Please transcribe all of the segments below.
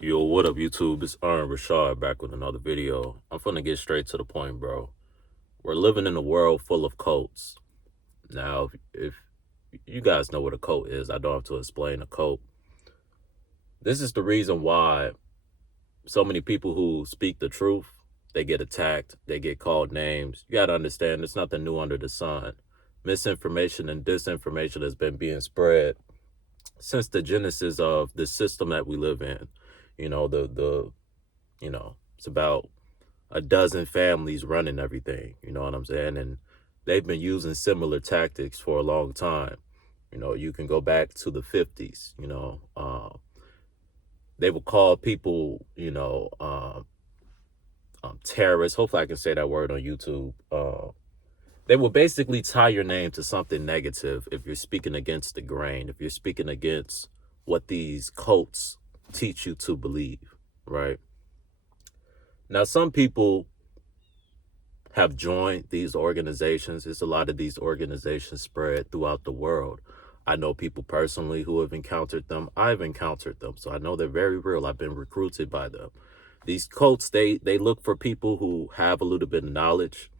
Yo, what up, YouTube? It's Richawd back with another video. I'm finna get straight to the point, bro. We're living in a world full of cults. Now, if you guys know what a cult is, I don't have to explain a cult. This is the reason why so many people who speak the truth, they get attacked, they get called names. You gotta understand, there's nothing new under the sun. Misinformation and disinformation has been being spread since the genesis of the system that we live in. You know, it's about a dozen families running everything, you know what I'm saying? And they've been using similar tactics for a long time. You know, you can go back to the 50s, they would call people, terrorists. Hopefully I can say that word on YouTube. They will basically tie your name to something negative if you're speaking against the grain, if you're speaking against what these cults teach you to believe, right? Now, some people have joined these organizations. There's a lot of these organizations spread throughout the world. I know people personally who have encountered them. I've encountered them, so I know they're very real. I've been recruited by them. These cults, they look for people who have a little bit of knowledge,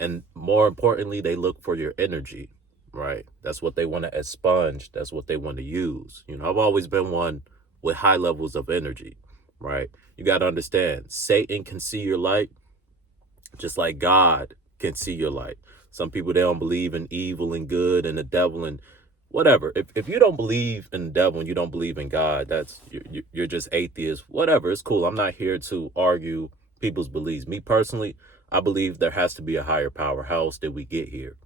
and more importantly, they look for your energy, right? That's what they want to expunge. That's what they want to use. You know, I've always been one with high levels of energy, right? You got to understand, Satan can see your light just like God can see your light. Some people, they don't believe in evil and good and the devil and whatever. If you don't believe in the devil and you don't believe in God, that's you're just atheist. Whatever, it's cool. I'm not here to argue people's beliefs. Me personally, I believe there has to be a higher power. How else did we get here?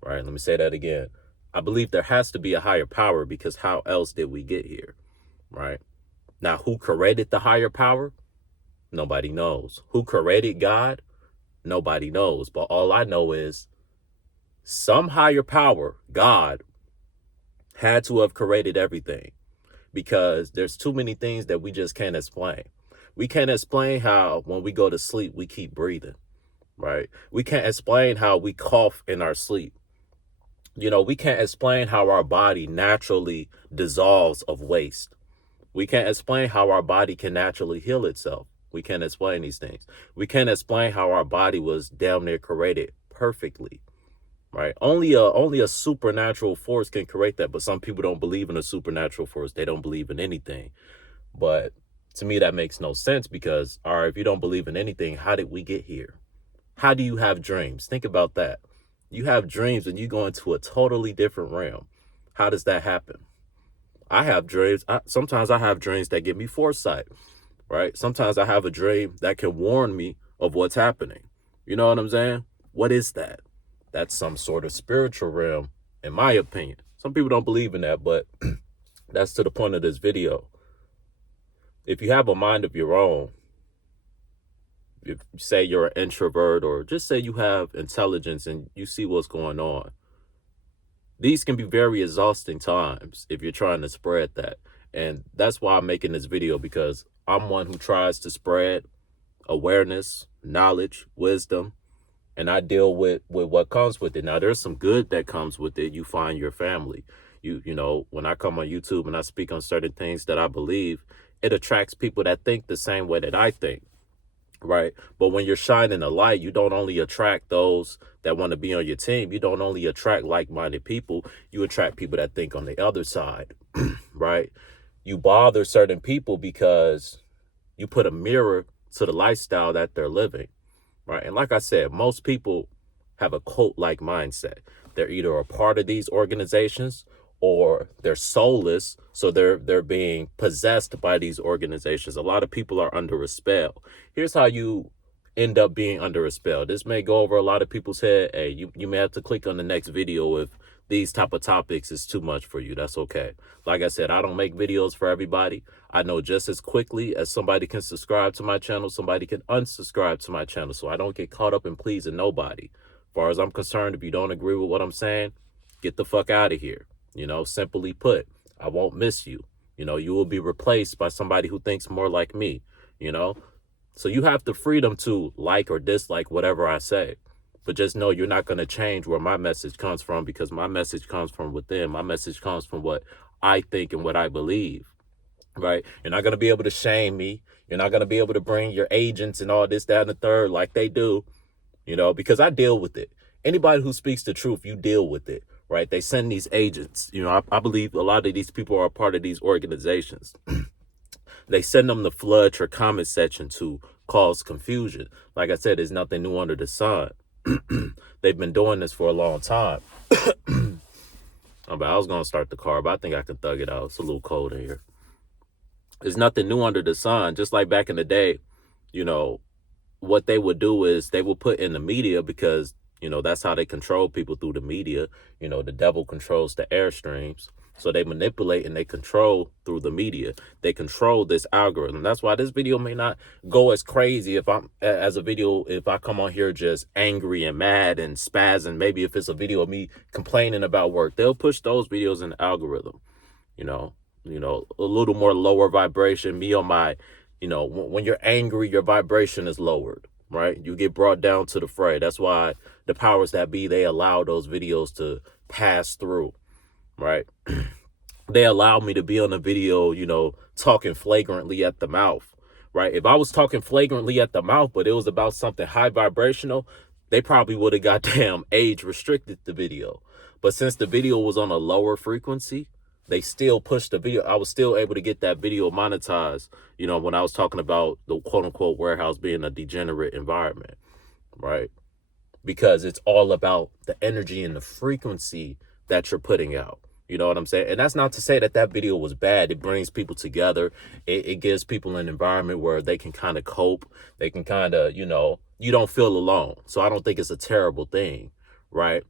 Right? Let me say that again. I believe there has to be a higher power because how else did we get here? Right? Now, who created the higher power? Nobody knows. Who created God? Nobody knows. But all I know is some higher power, God, had to have created everything because there's too many things that we just can't explain. We can't explain how when we go to sleep, we keep breathing, right? We can't explain how we cough in our sleep. You know, we can't explain how our body naturally dissolves of waste. We can't explain how our body can naturally heal itself. We can't explain these things. We can't explain how our body was damn near created perfectly, right? Only a supernatural force can create that. But some people don't believe in a supernatural force. They don't believe in anything. But to me, that makes no sense because, all right, if you don't believe in anything, how did we get here? How do you have dreams? Think about that. You have dreams and you go into a totally different realm. How does that happen? I have dreams. Sometimes I have dreams that give me foresight, right? Sometimes I have a dream that can warn me of what's happening. You know what I'm saying? What is that? That's some sort of spiritual realm, in my opinion. Some people don't believe in that, but that's to the point of this video. If you have a mind of your own, if you say you're an introvert or just say you have intelligence and you see what's going on, these can be very exhausting times if you're trying to spread that. And that's why I'm making this video, because I'm one who tries to spread awareness, knowledge, wisdom, and I deal with what comes with it. Now, there's some good that comes with it. You find your family. You know, when I come on YouTube and I speak on certain things that I believe, it attracts people that think the same way that I think. Right. But when you're shining a light, you don't only attract those that want to be on your team. You don't only attract like-minded people. You attract people that think on the other side. Right. You bother certain people because you put a mirror to the lifestyle that they're living. Right. And like I said, most people have a cult-like mindset. They're either a part of these organizations or they're soulless, so they're being possessed by these organizations. A lot of people are under a spell. Here's how you end up being under a spell. This may go over a lot of people's head. Hey, you may have to click on the next video if these type of topics is too much for you. That's okay. Like I said, I don't make videos for everybody. I know just as quickly as somebody can subscribe to my channel, somebody can unsubscribe to my channel. So I don't get caught up in pleasing nobody. As far as I'm concerned, if you don't agree with what I'm saying, get the fuck out of here. You know, simply put, I won't miss you. You know, you will be replaced by somebody who thinks more like me, you know. So you have the freedom to like or dislike whatever I say. But just know you're not going to change where my message comes from, because my message comes from within. My message comes from what I think and what I believe. right? You're not going to be able to shame me. You're not going to be able to bring your agents and all this, that, and the third like they do, because I deal with it. Anybody who speaks the truth, you deal with it, right? They send these agents. I believe a lot of these people are a part of these organizations. They send them to flood your comment section to cause confusion. Like I said, there's nothing new under the sun. They've been doing this for a long time. I was going to start the car, but I think I can thug it out. It's a little cold in here. There's nothing new under the sun. Just like back in the day, what they would do is they would put in the media because, that's how they control people, through the media. The devil controls the airstreams. So they manipulate and they control through the media. They control this algorithm. That's why this video may not go as crazy if I come on here just angry and mad and spazzing. Maybe if it's a video of me complaining about work, they'll push those videos in the algorithm. A little more lower vibration. Me on my, when you're angry, your vibration is lowered, right? You get brought down to the fray. That's why the powers that be, they allow those videos to pass through, right? They allow me to be on a video, talking flagrantly at the mouth, right? If I was talking flagrantly at the mouth, but it was about something high vibrational, they probably would have goddamn age restricted the video. But since the video was on a lower frequency, they still pushed the video. I was still able to get that video monetized, when I was talking about the quote unquote warehouse being a degenerate environment, right? Because it's all about the energy and the frequency that you're putting out. You know what I'm saying? And that's not to say that video was bad. It brings people together. It gives people an environment where they can kind of cope. They can kind of, you don't feel alone. So I don't think it's a terrible thing, right?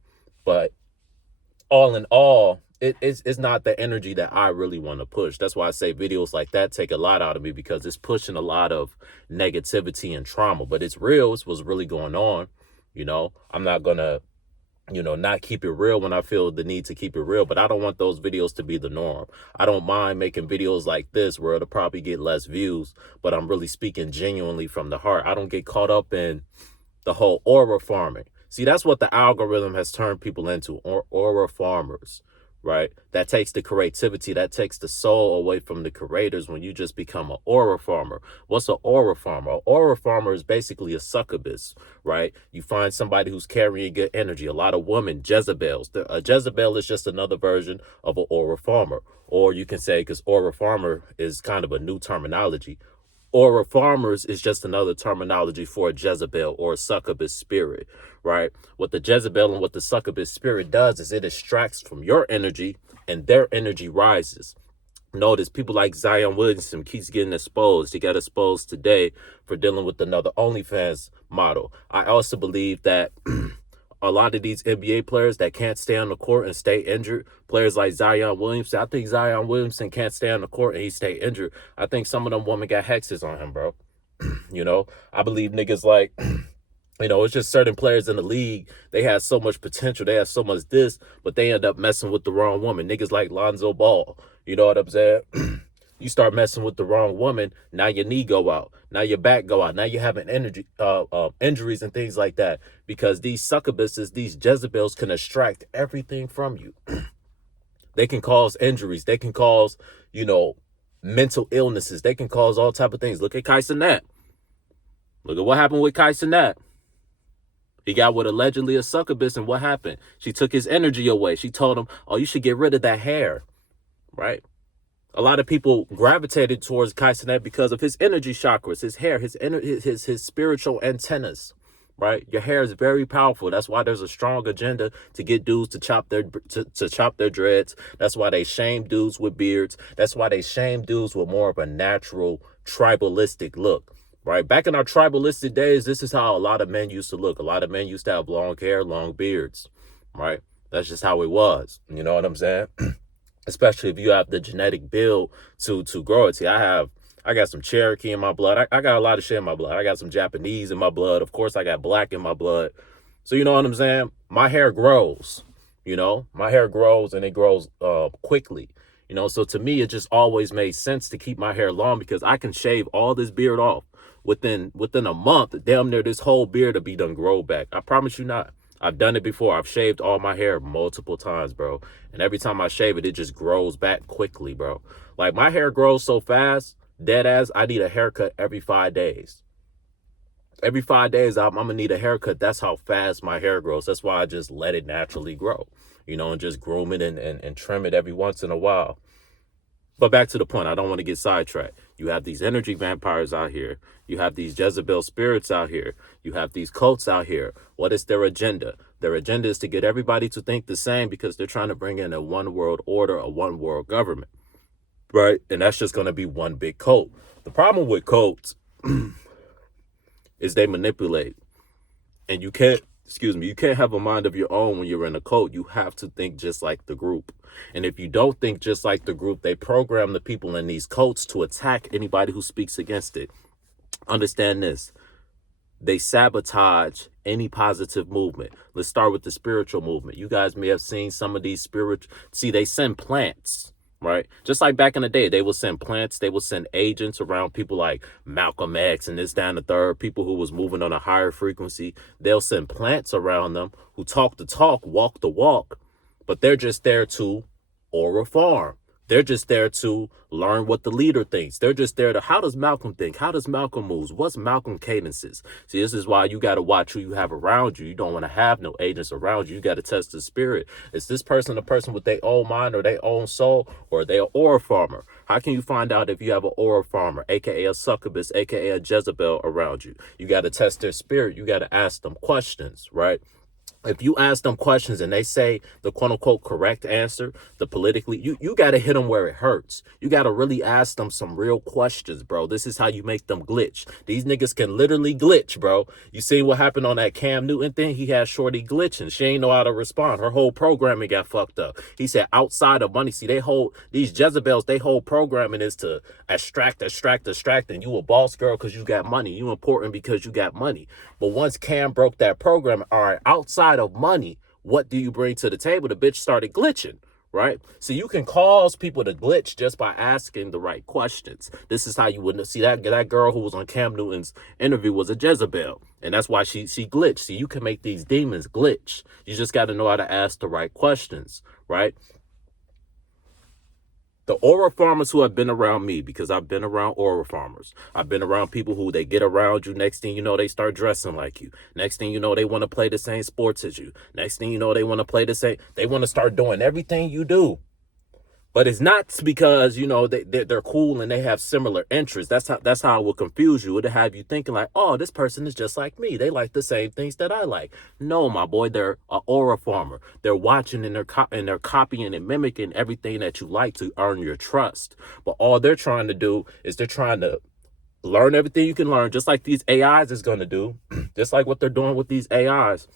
But all in all, it's not the energy that I really want to push. That's why I say videos like that take a lot out of me, because it's pushing a lot of negativity and trauma. But it's real. It's what's really going on. I'm not going to, not keep it real when I feel the need to keep it real. But I don't want those videos to be the norm. I don't mind making videos like this where it'll probably get less views, but I'm really speaking genuinely from the heart. I don't get caught up in the whole aura farming. See, that's what the algorithm has turned people into, aura farmers, right? That takes the creativity, that takes the soul away from the creators when you just become an aura farmer. What's an aura farmer? An aura farmer is basically a succubus, right? You find somebody who's carrying good energy. A lot of women, Jezebels. A Jezebel is just another version of an aura farmer. Or you can say, because aura farmer is kind of a new terminology, aura farmers is just another terminology for a Jezebel or a succubus spirit, right? What the Jezebel and what the succubus spirit does is it extracts from your energy and their energy rises. Notice people like Zion Williamson keeps getting exposed. He got exposed today for dealing with another OnlyFans model. I also believe that a lot of these NBA players that can't stay on the court and stay injured, players like Zion Williamson, I think Zion Williamson can't stay on the court and he stay injured. I think some of them women got hexes on him, bro. I believe niggas like, it's just certain players in the league. They have so much potential. They have so much this, but they end up messing with the wrong woman. Niggas like Lonzo Ball. You know what I'm saying? You start messing with the wrong woman, now your knee go out, now your back go out, now you're having injuries and things like that, because these succubuses, these Jezebels can extract everything from you. They can cause injuries. They can cause, mental illnesses. They can cause all type of things. Look at Kai Cenat. Look at what happened with Kai Cenat. He got with allegedly a succubus, and what happened? She took his energy away. She told him, oh, you should get rid of that hair, right? A lot of people gravitated towards Kai Cenat because of his energy chakras, his hair, his spiritual antennas, right? Your hair is very powerful. That's why there's a strong agenda to get dudes to chop their dreads. That's why they shame dudes with beards. That's why they shame dudes with more of a natural tribalistic look, right? Back in our tribalistic days, this is how a lot of men used to look. A lot of men used to have long hair, long beards, right? That's just how it was. You know what I'm saying? Especially if you have the genetic build to grow it. See, I got some Cherokee in my blood. I got a lot of shit in my blood. I got some Japanese in my blood. Of course, I got black in my blood. So you know what I'm saying? My hair grows, my hair grows, and it grows quickly. So to me, it just always made sense to keep my hair long, because I can shave all this beard off within a month. Damn near this whole beard will be done grow back. I promise you not. I've done it before. I've shaved all my hair multiple times, bro. And every time I shave it, it just grows back quickly, bro. Like, my hair grows so fast, dead ass, I need a haircut every 5 days. Every 5 days, I'm going to need a haircut. That's how fast my hair grows. That's why I just let it naturally grow, you know, and just groom it and trim it every once in a while. But back to the point, I don't want to get sidetracked. You have these energy vampires out here. You have these Jezebel spirits out here. You have these cults out here. What is their agenda? Their agenda is to get everybody to think the same because they're trying to bring in a one world order, a one world government, right? And that's just going to be one big cult. The problem with cults is they manipulate. And you can't have a mind of your own when you're in a cult. You have to think just like the group. And if you don't think just like the group, they program the people in these cults to attack anybody who speaks against it. Understand this. They sabotage any positive movement. Let's start with the spiritual movement. You guys may have seen some of these they send plants, right? Just like back in the day, they will send plants, they will send agents around people like Malcolm X and this, that, and the third, people who was moving on a higher frequency. They'll send plants around them who talk the talk, walk the walk, but they're just there to aura farm. They're just there to learn what the leader thinks. They're just there to, how does Malcolm think? How does Malcolm moves? What's Malcolm cadences? See, this is why you got to watch who you have around you. You don't want to have no agents around you. You got to test the spirit. Is this person a person with their own mind or their own soul, or are they an aura farmer? How can you find out if you have an aura farmer, aka a succubus, aka a Jezebel around you? You got to test their spirit. You got to ask them questions, right? If you ask them questions and they say the quote unquote correct answer, the politically, you got to hit them where it hurts. You got to really ask them some real questions, bro. This is how you make them glitch. These niggas can literally glitch, bro. You see what happened on that Cam Newton thing? He had Shorty glitching. She ain't know how to respond. Her whole programming got fucked up. He said outside of money. See, these Jezebels, they whole programming is to extract. And you a boss girl because you got money. You important because you got money. But once Cam broke that program, all right, outside of money, what do you bring to the table? The bitch started glitching, right? So you can cause people to glitch just by asking the right questions. This is how you wouldn't see that girl who was on Cam Newton's interview was a Jezebel, and that's why she glitched. See, you can make these demons glitch. You just got to know how to ask the right questions, right? The aura farmers who have been around me, because I've been around aura farmers. I've been around people who they get around you. Next thing you know, they start dressing like you. Next thing you know, they want to play the same sports as you. Next thing you know, they want to play the same. They want to start doing everything you do. But it's not because, you know, they're cool and they have similar interests. That's how it will confuse you. It'll have you thinking like, oh, this person is just like me. They like the same things that I like. No, my boy, they're an aura farmer. They're watching and they're copying and mimicking everything that you like to earn your trust. But all they're trying to do is they're trying to learn everything you can learn, just like these AIs is going to do, just like what they're doing with these AIs.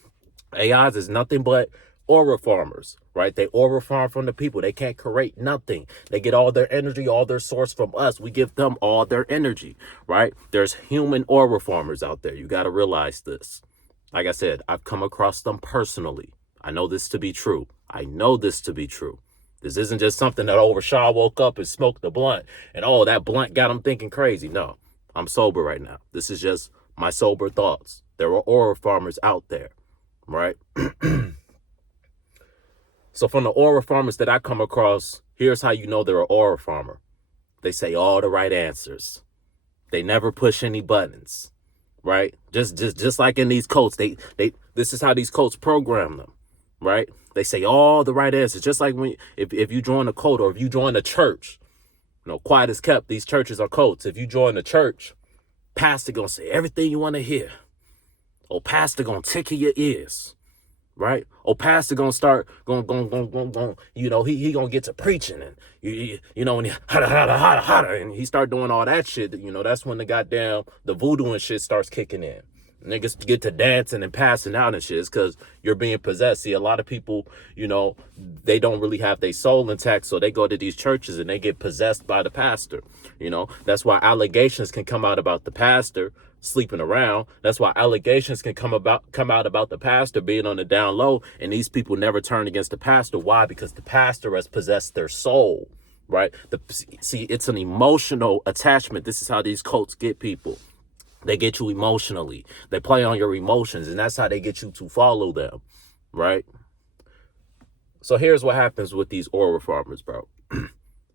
AIs is nothing but aura farmers, right? They aura farm from the people. They can't create nothing. They get all their energy, all their source from us. We give them all their energy, right? There's human aura farmers out there. You got to realize this. Like I said, I've come across them personally. I know this to be true. This isn't just something that Richawd woke up and smoked the blunt and, oh, that blunt got him thinking crazy. No, I'm sober right now. This is just my sober thoughts. There are aura farmers out there, right? So from the aura farmers that I come across, here's how you know they're an aura farmer. They say all the right answers. They never push any buttons, right? Just like in these cults, this is how these cults program them, right? They say all the right answers. Just like if you join a cult or if you join a church, you know, quiet as kept, these churches are cults. If you join a church, pastor gonna say everything you want to hear. Or pastor gonna tickle your ears. Right? Or pastor gonna start going, you know, he gonna get to preaching and you know, and and he start doing all that shit, you know, that's when the voodoo and shit starts kicking in. Niggas get to dancing and passing out and shit. It's because you're being possessed. See, a lot of people, you know, they don't really have their soul intact, so they go to these churches and they get possessed by the pastor. You know, that's why allegations can come out about the pastor sleeping around. That's why allegations can come out about the pastor being on the down low, and these people never turn against the pastor. Why? Because the pastor has possessed their soul, right? See, it's an emotional attachment. This is how these cults get people. They get you emotionally. They play on your emotions, and that's how they get you to follow them, right? So here's what happens with these aura farmers, bro.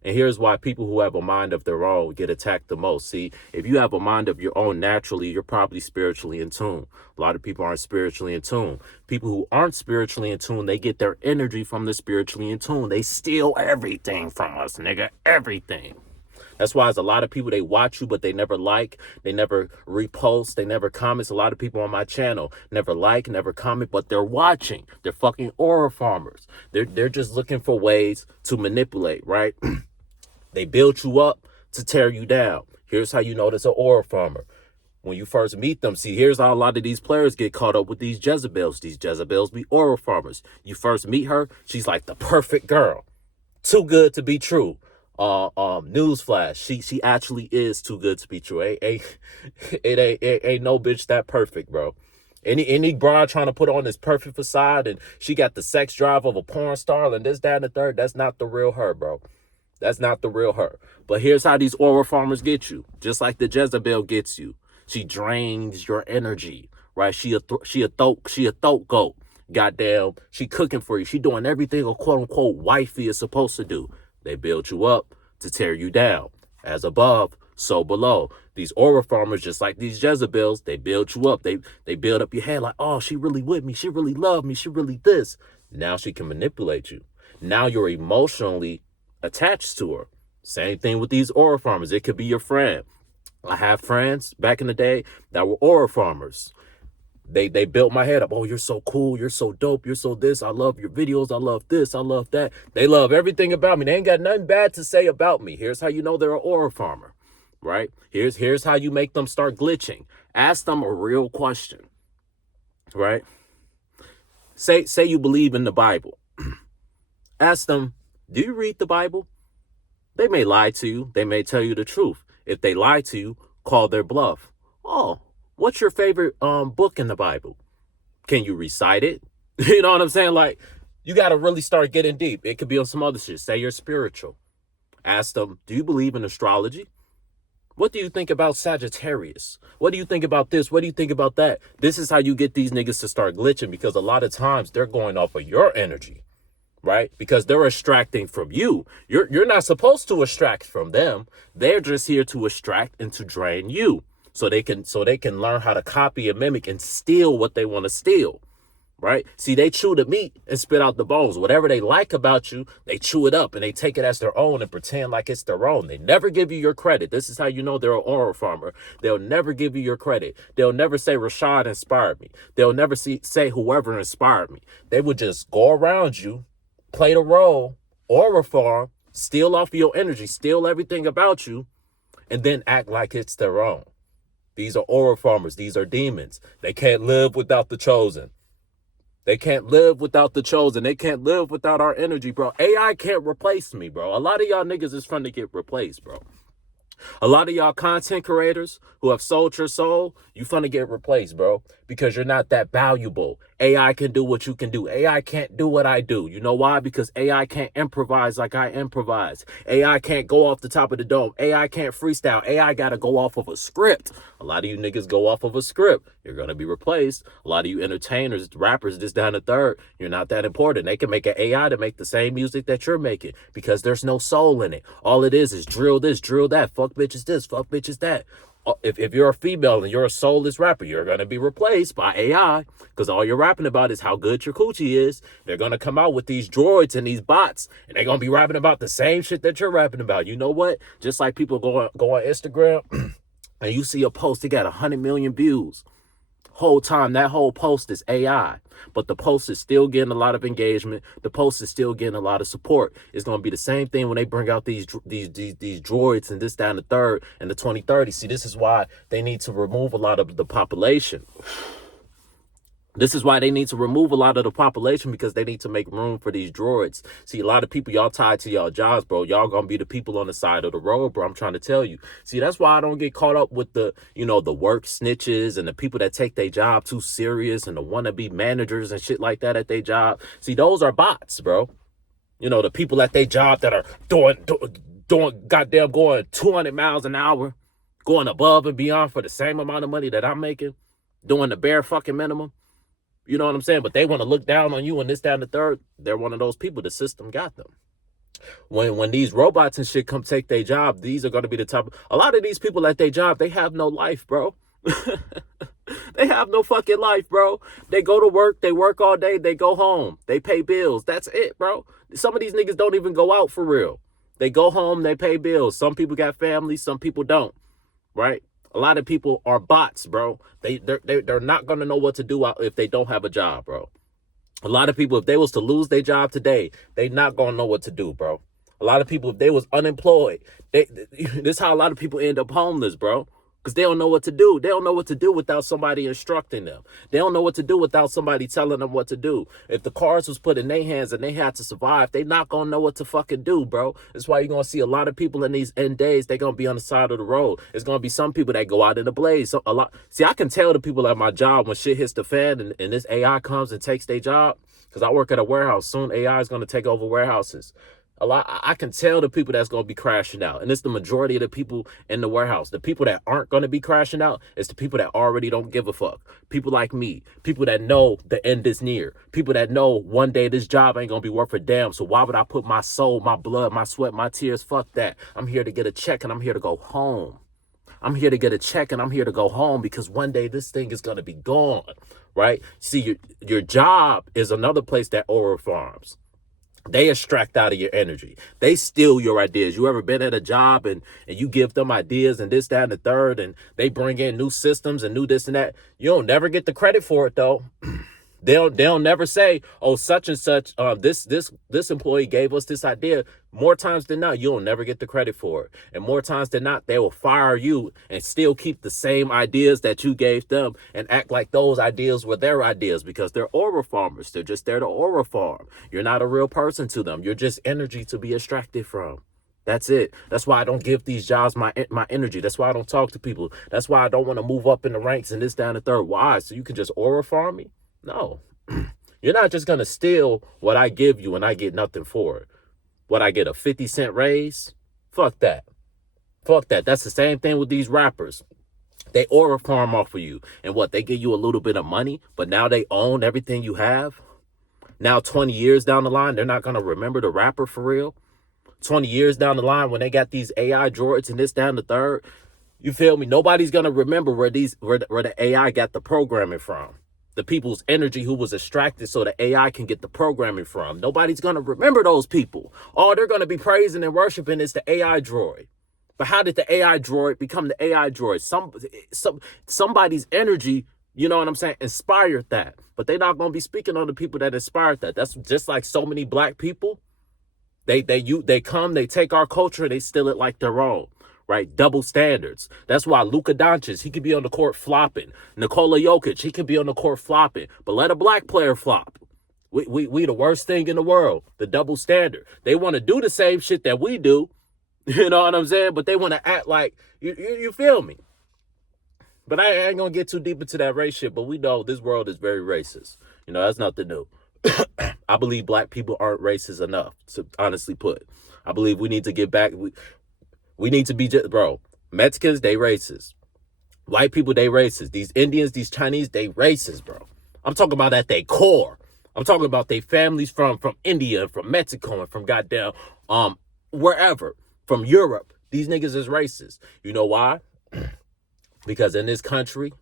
And here's why people who have a mind of their own get attacked the most. See, if you have a mind of your own naturally, you're probably spiritually in tune. A lot of people aren't spiritually in tune. People who aren't spiritually in tune, they get their energy from the spiritually in tune. They steal everything from us, nigga. Everything. That's why there's a lot of people, they watch you, but they never like, they never repost, they never comment. A lot of people on my channel never like, never comment, but they're watching. They're fucking aura farmers. They're just looking for ways to manipulate, right? They build you up to tear you down. Here's how you know that's an aura farmer. When you first meet them, see, here's how a lot of these players get caught up with these Jezebels. These Jezebels be aura farmers. You first meet her, she's like the perfect girl. Too good to be true. Newsflash, she actually is too good to be true. Ain't no bitch that perfect, bro. Any broad trying to put on this perfect facade and she got the sex drive of a porn star and this, that, and the third, that's not the real her, bro. That's not the real her. But here's how these aura farmers get you. Just like the Jezebel gets you. She drains your energy, right? She a throat goat. Goddamn, she cooking for you. She doing everything a quote unquote wifey is supposed to do. They build you up to tear you down. As above, so below. These aura farmers, just like these Jezebels, they build you up. They build up your head like, oh, she really with me. She really love me. She really this. Now she can manipulate you. Now you're emotionally attached to her. Same thing with these aura farmers. It could be your friend. I have friends back in the day that were aura farmers. They built my head up. Oh, you're so cool. You're so dope. You're so this. I love your videos. I love this. I love that. They love everything about me. They ain't got nothing bad to say about me. Here's how you know they're an aura farmer, right? Here's how you make them start glitching. Ask them a real question, right? Say you believe in the Bible. Ask them, do you read the Bible? They may lie to you. They may tell you the truth. If they lie to you, call their bluff. Oh, what's your favorite book in the Bible? Can you recite it? You know what I'm saying? Like, you got to really start getting deep. It could be on some other shit. Say you're spiritual. Ask them, do you believe in astrology? What do you think about Sagittarius? What do you think about this? What do you think about that? This is how you get these niggas to start glitching, because a lot of times they're going off of your energy, right? Because they're extracting from you. You're not supposed to extract from them. They're just here to extract and to drain you. So they can learn how to copy and mimic and steal what they want to steal, right? See, they chew the meat and spit out the bones. Whatever they like about you, they chew it up and they take it as their own and pretend like it's their own. They never give you your credit. This is how you know they're an aura farmer. They'll never give you your credit. They'll never say Richawd inspired me. They'll never say whoever inspired me. They would just go around you, play the role, aura farm, steal off your energy, steal everything about you, and then act like it's their own. These are aura farmers. These are demons. They can't live without the chosen. They can't live without the chosen. They can't live without our energy, bro. AI can't replace me, bro. A lot of y'all niggas is trying to get replaced, bro. A lot of y'all content creators who have sold your soul, you finna get replaced, bro, because you're not that valuable. AI can do what you can do. AI can't do what I do. You know why? Because AI can't improvise like I improvise. AI can't go off the top of the dome. AI can't freestyle. AI gotta go off of a script. A lot of you niggas go off of a script. You're gonna be replaced. A lot of you entertainers, rappers, this, down the third, you're not that important. They can make an AI to make the same music that you're making because there's no soul in it. All it is drill this, drill that, fuck bitches this, fuck bitches that. If you're a female and you're a soulless rapper, you're going to be replaced by AI because all you're rapping about is how good your coochie is. They're going to come out with these droids and these bots, and they're going to be rapping about the same shit that you're rapping about. You know what? Just like people go on Instagram and you see a post, it got 100 million views. Whole time, that whole post is AI, but the post is still getting a lot of engagement. The post is still getting a lot of support. It's going to be the same thing when they bring out these droids and this, that, and the third and the 2030. See, this is why they need to remove a lot of the population. This is why they need to remove a lot of the population, because they need to make room for these droids. See, a lot of people, y'all tied to y'all jobs, bro. Y'all gonna be the people on the side of the road, bro. I'm trying to tell you. See, that's why I don't get caught up with the, the work snitches and the people that take their job too serious and the wannabe managers and shit like that at their job. See, those are bots, bro. The people at their job that are doing goddamn going 200 miles an hour, going above and beyond for the same amount of money that I'm making, doing the bare fucking minimum. You know what I'm saying? But they want to look down on you and this, that, and the third. They're one of those people. The system got them. When these robots and shit come take their job, these are going to be the top. A lot of these people at their job, they have no life, bro. They have no fucking life, bro. They go to work, they work all day, they go home, they pay bills. That's it, bro. Some of these niggas don't even go out for real. They go home, they pay bills. Some people got families, some people don't, right? A lot of people are bots, bro. They're not going to know what to do if they don't have a job, bro. A lot of people, if they was to lose their job today, they not going to know what to do, bro. A lot of people, if they was unemployed, this is how a lot of people end up homeless, bro. Because they don't know what to do. They don't know what to do without somebody instructing them. They don't know what to do without somebody telling them what to do. If the cards was put in their hands and they had to survive, they not going to know what to fucking do, bro. That's why you're going to see a lot of people in these end days, they're going to be on the side of the road. It's going to be some people that go out in the blaze. So See, I can tell the people at my job when shit hits the fan and this AI comes and takes their job. Because I work at a warehouse. Soon AI is going to take over warehouses. I can tell the people that's going to be crashing out. And it's the majority of the people in the warehouse. The people that aren't going to be crashing out is the people that already don't give a fuck. People like me. People that know the end is near. People that know one day this job ain't going to be worth a damn. So why would I put my soul, my blood, my sweat, my tears? Fuck that. I'm here to get a check and I'm here to go home. I'm here to get a check and I'm here to go home because one day this thing is going to be gone, right? See, your job is another place that Aura farms. They extract out of your energy. They steal your ideas. You ever been at a job and you give them ideas and this, that, and the third, and they bring in new systems and new this and that? You don't never get the credit for it, though. They'll never say, oh, such and such, this employee gave us this idea. More times than not, you'll never get the credit for it. And more times than not, they will fire you and still keep the same ideas that you gave them and act like those ideas were their ideas because they're aura farmers. They're just there to aura farm. You're not a real person to them. You're just energy to be extracted from. That's it. That's why I don't give these jobs my energy. That's why I don't talk to people. That's why I don't want to move up in the ranks and this, down, the third. Why? So you can just aura farm me? No, you're not just going to steal what I give you and I get nothing for it. What, I get a 50-cent raise? Fuck that. Fuck that. That's the same thing with these rappers. They aura farm off of you. And what, they give you a little bit of money, but now they own everything you have? Now 20 years down the line, they're not going to remember the rapper for real? 20 years down the line when they got these AI droids and this, down the third, you feel me? Nobody's going to remember where the AI got the programming from. The people's energy who was extracted so the AI can get the programming from. Nobody's going to remember those people. All they're going to be praising and worshiping is the AI droid. But how did the AI droid become the AI droid? Somebody's energy, you know what I'm saying, inspired that. But they're not going to be speaking on the people that inspired that. That's just like so many black people. They come, they take our culture, they steal it like their own. Right? Double standards. That's why Luka Doncic, he could be on the court flopping. Nikola Jokic, he could be on the court flopping. But let a black player flop. We the worst thing in the world. The double standard. They want to do the same shit that we do. You know what I'm saying? But they want to act like, you feel me? But I ain't going to get too deep into that race shit. But we know this world is very racist. You know, that's nothing new. I believe black people aren't racist enough, to honestly put. I believe we need to get back. We need to be just, bro, Mexicans, they racist. White people, they racist. These Indians, these Chinese, they racist, bro. I'm talking about at their core. I'm talking about their families from India and from Mexico and from goddamn, wherever, from Europe. These niggas is racist. You know why? Because in this country,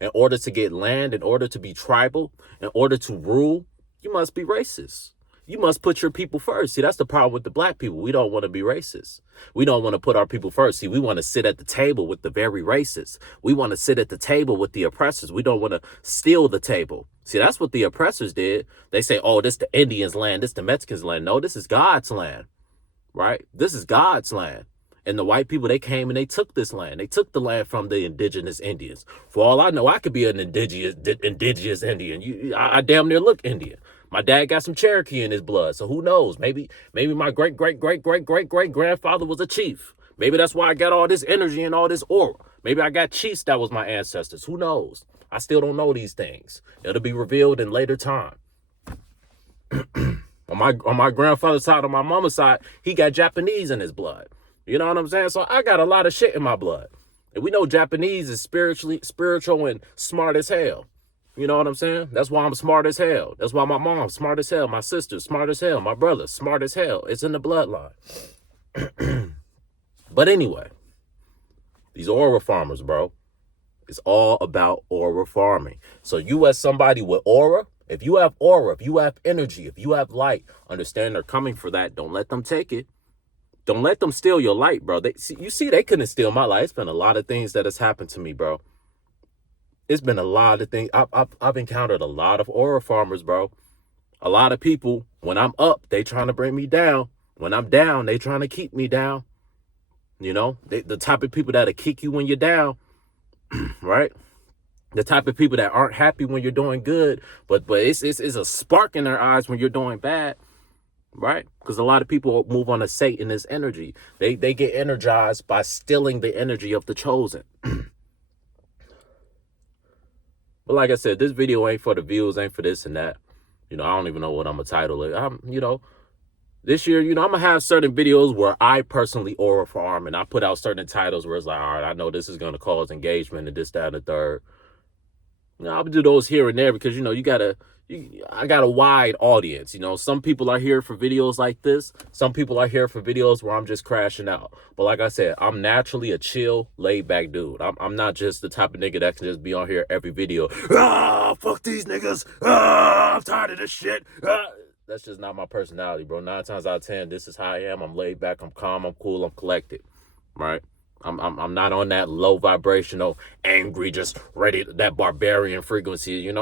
in order to get land, in order to be tribal, in order to rule, you must be racist. You must put your people first. See, that's the problem with the black people. We don't want to be racist. We don't want to put our people first. See, we want to sit at the table with the very racists. We want to sit at the table with the oppressors. We don't want to steal the table. See, that's what the oppressors did. They say, oh, this the Indians' land, this the Mexicans' land. No, this is God's land, right? This is God's land. And the white people, they came and they took this land. They took the land from the indigenous Indians. For all I know, I could be an indigenous Indian. I damn near look Indian. My dad got some Cherokee in his blood, so who knows? Maybe my great-great-great-great-great-grandfather was a chief. Maybe that's why I got all this energy and all this aura. Maybe I got chiefs that was my ancestors. Who knows? I still don't know these things. It'll be revealed in later time. on my grandfather's side, on my mama's side, he got Japanese in his blood. You know what I'm saying? So I got a lot of shit in my blood. And we know Japanese is spiritual and smart as hell. You know what I'm saying? That's why I'm smart as hell. That's why my mom's smart as hell. My sister's smart as hell. My brother's smart as hell. It's in the bloodline. But anyway, these aura farmers, bro. It's all about aura farming. So you as somebody with aura, if you have aura, if you have energy, if you have light, understand they're coming for that. Don't let them take it. Don't let them steal your light, bro. They couldn't steal my light. It's been a lot of things that has happened to me, bro. It's been a lot of things. I've encountered a lot of aura farmers, bro. A lot of people, when I'm up, they trying to bring me down. When I'm down, they trying to keep me down. You know, the type of people that'll kick you when you're down, right? The type of people that aren't happy when you're doing good, but it's a spark in their eyes when you're doing bad. Right? Because a lot of people move on to Satanist energy. They get energized by stealing the energy of the chosen. But like I said, this video ain't for the views, ain't for this and that. You know, I don't even know what I'm gonna title it. This year, I'm gonna have certain videos where I personally aura farm and I put out certain titles where it's like, all right, I know this is gonna cause engagement and this, that, and the third. I'll do those here and there because, I got a wide audience. Some people are here for videos like this. Some people are here for videos where I'm just crashing out. But like I said, I'm naturally a chill, laid back dude. I'm not just the type of nigga that can just be on here every video. Fuck these niggas. I'm tired of this shit. That's just not my personality, bro. 9 times out of 10, this is how I am. I'm laid back. I'm calm. I'm cool. I'm collected. Right? I'm not on that low vibrational, angry, just ready, that barbarian frequency,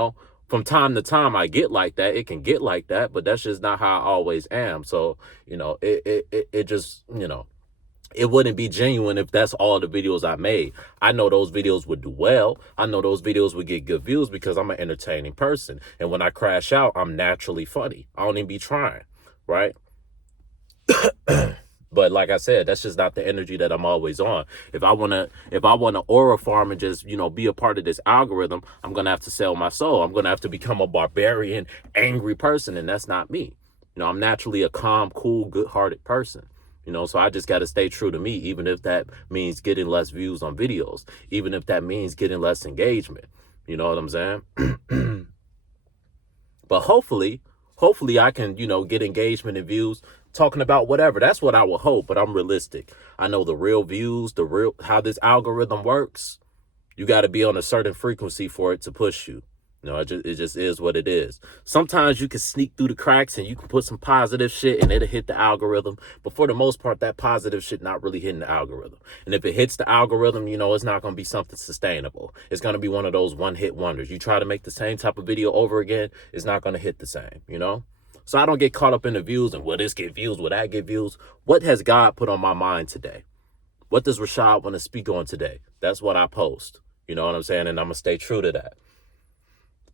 From time to time, I get like that. It can get like that, but that's just not how I always am. So, it just, it wouldn't be genuine if that's all the videos I made. I know those videos would do well. I know those videos would get good views because I'm an entertaining person. And when I crash out, I'm naturally funny. I don't even be trying, right? But like I said, that's just not the energy that I'm always on. If I want to aura farm and just, be a part of this algorithm, I'm going to have to sell my soul. I'm going to have to become a barbarian, angry person. And that's not me. I'm naturally a calm, cool, good-hearted person. So I just got to stay true to me, even if that means getting less views on videos, even if that means getting less engagement. You know what I'm saying? But hopefully I can, get engagement and views talking about whatever. That's what I would hope, but I'm realistic. I know the real views, how this algorithm works. You got to be on a certain frequency for it to push you. It just is what it is. Sometimes you can sneak through the cracks and you can put some positive shit and it'll hit the algorithm. But for the most part, that positive shit not really hitting the algorithm. And if it hits the algorithm, it's not going to be something sustainable. It's going to be one of those one-hit wonders. You try to make the same type of video over again, it's not going to hit the same, So I don't get caught up in the views and will this get views, will that get views? What has God put on my mind today? What does Richawd want to speak on today? That's what I post. You know what I'm saying? And I'm going to stay true to that.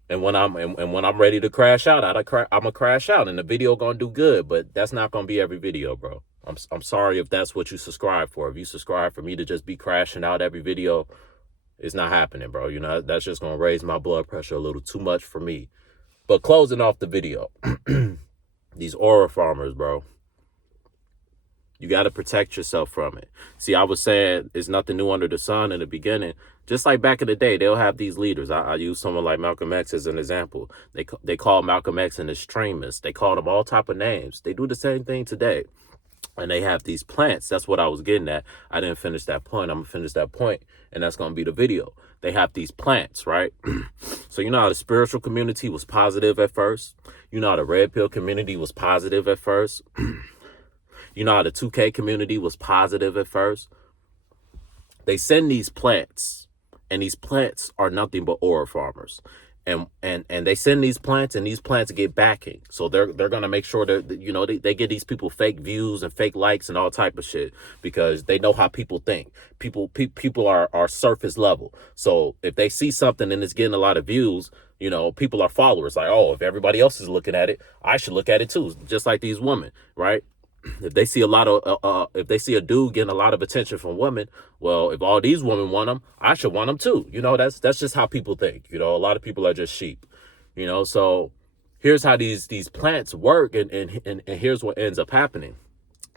And when I'm ready to crash out, I'm gonna crash out, and the video gonna do good. But that's not gonna be every video, bro. I'm sorry if that's what you subscribe for. If you subscribe for me to just be crashing out every video, it's not happening, bro. That's just gonna raise my blood pressure a little too much for me. But closing off the video, these aura farmers, bro. You got to protect yourself from it. See, I was saying it's nothing new under the sun in the beginning. Just like back in the day, they'll have these leaders. I use someone like Malcolm X as an example. They call Malcolm X an extremist. They called him all type of names. They do the same thing today. And they have these plants. That's what I was getting at. I didn't finish that point. I'm going to finish that point, and that's going to be the video. They have these plants, right? So how the spiritual community was positive at first? How the red pill community was positive at first? How the 2K community was positive at first? They send these plants, and these plants are nothing but aura farmers. And they send these plants, and these plants get backing. So they're gonna make sure that they get these people fake views and fake likes and all type of shit because they know how people think. People are surface level. So if they see something and it's getting a lot of views, people are followers. Like, oh, if everybody else is looking at it, I should look at it too. Just like these women, right? If they see if they see a dude getting a lot of attention from women, well, if all these women want them, I should want them too. That's just how people think. A lot of people are just sheep. So here's how these plants work, and here's what ends up happening.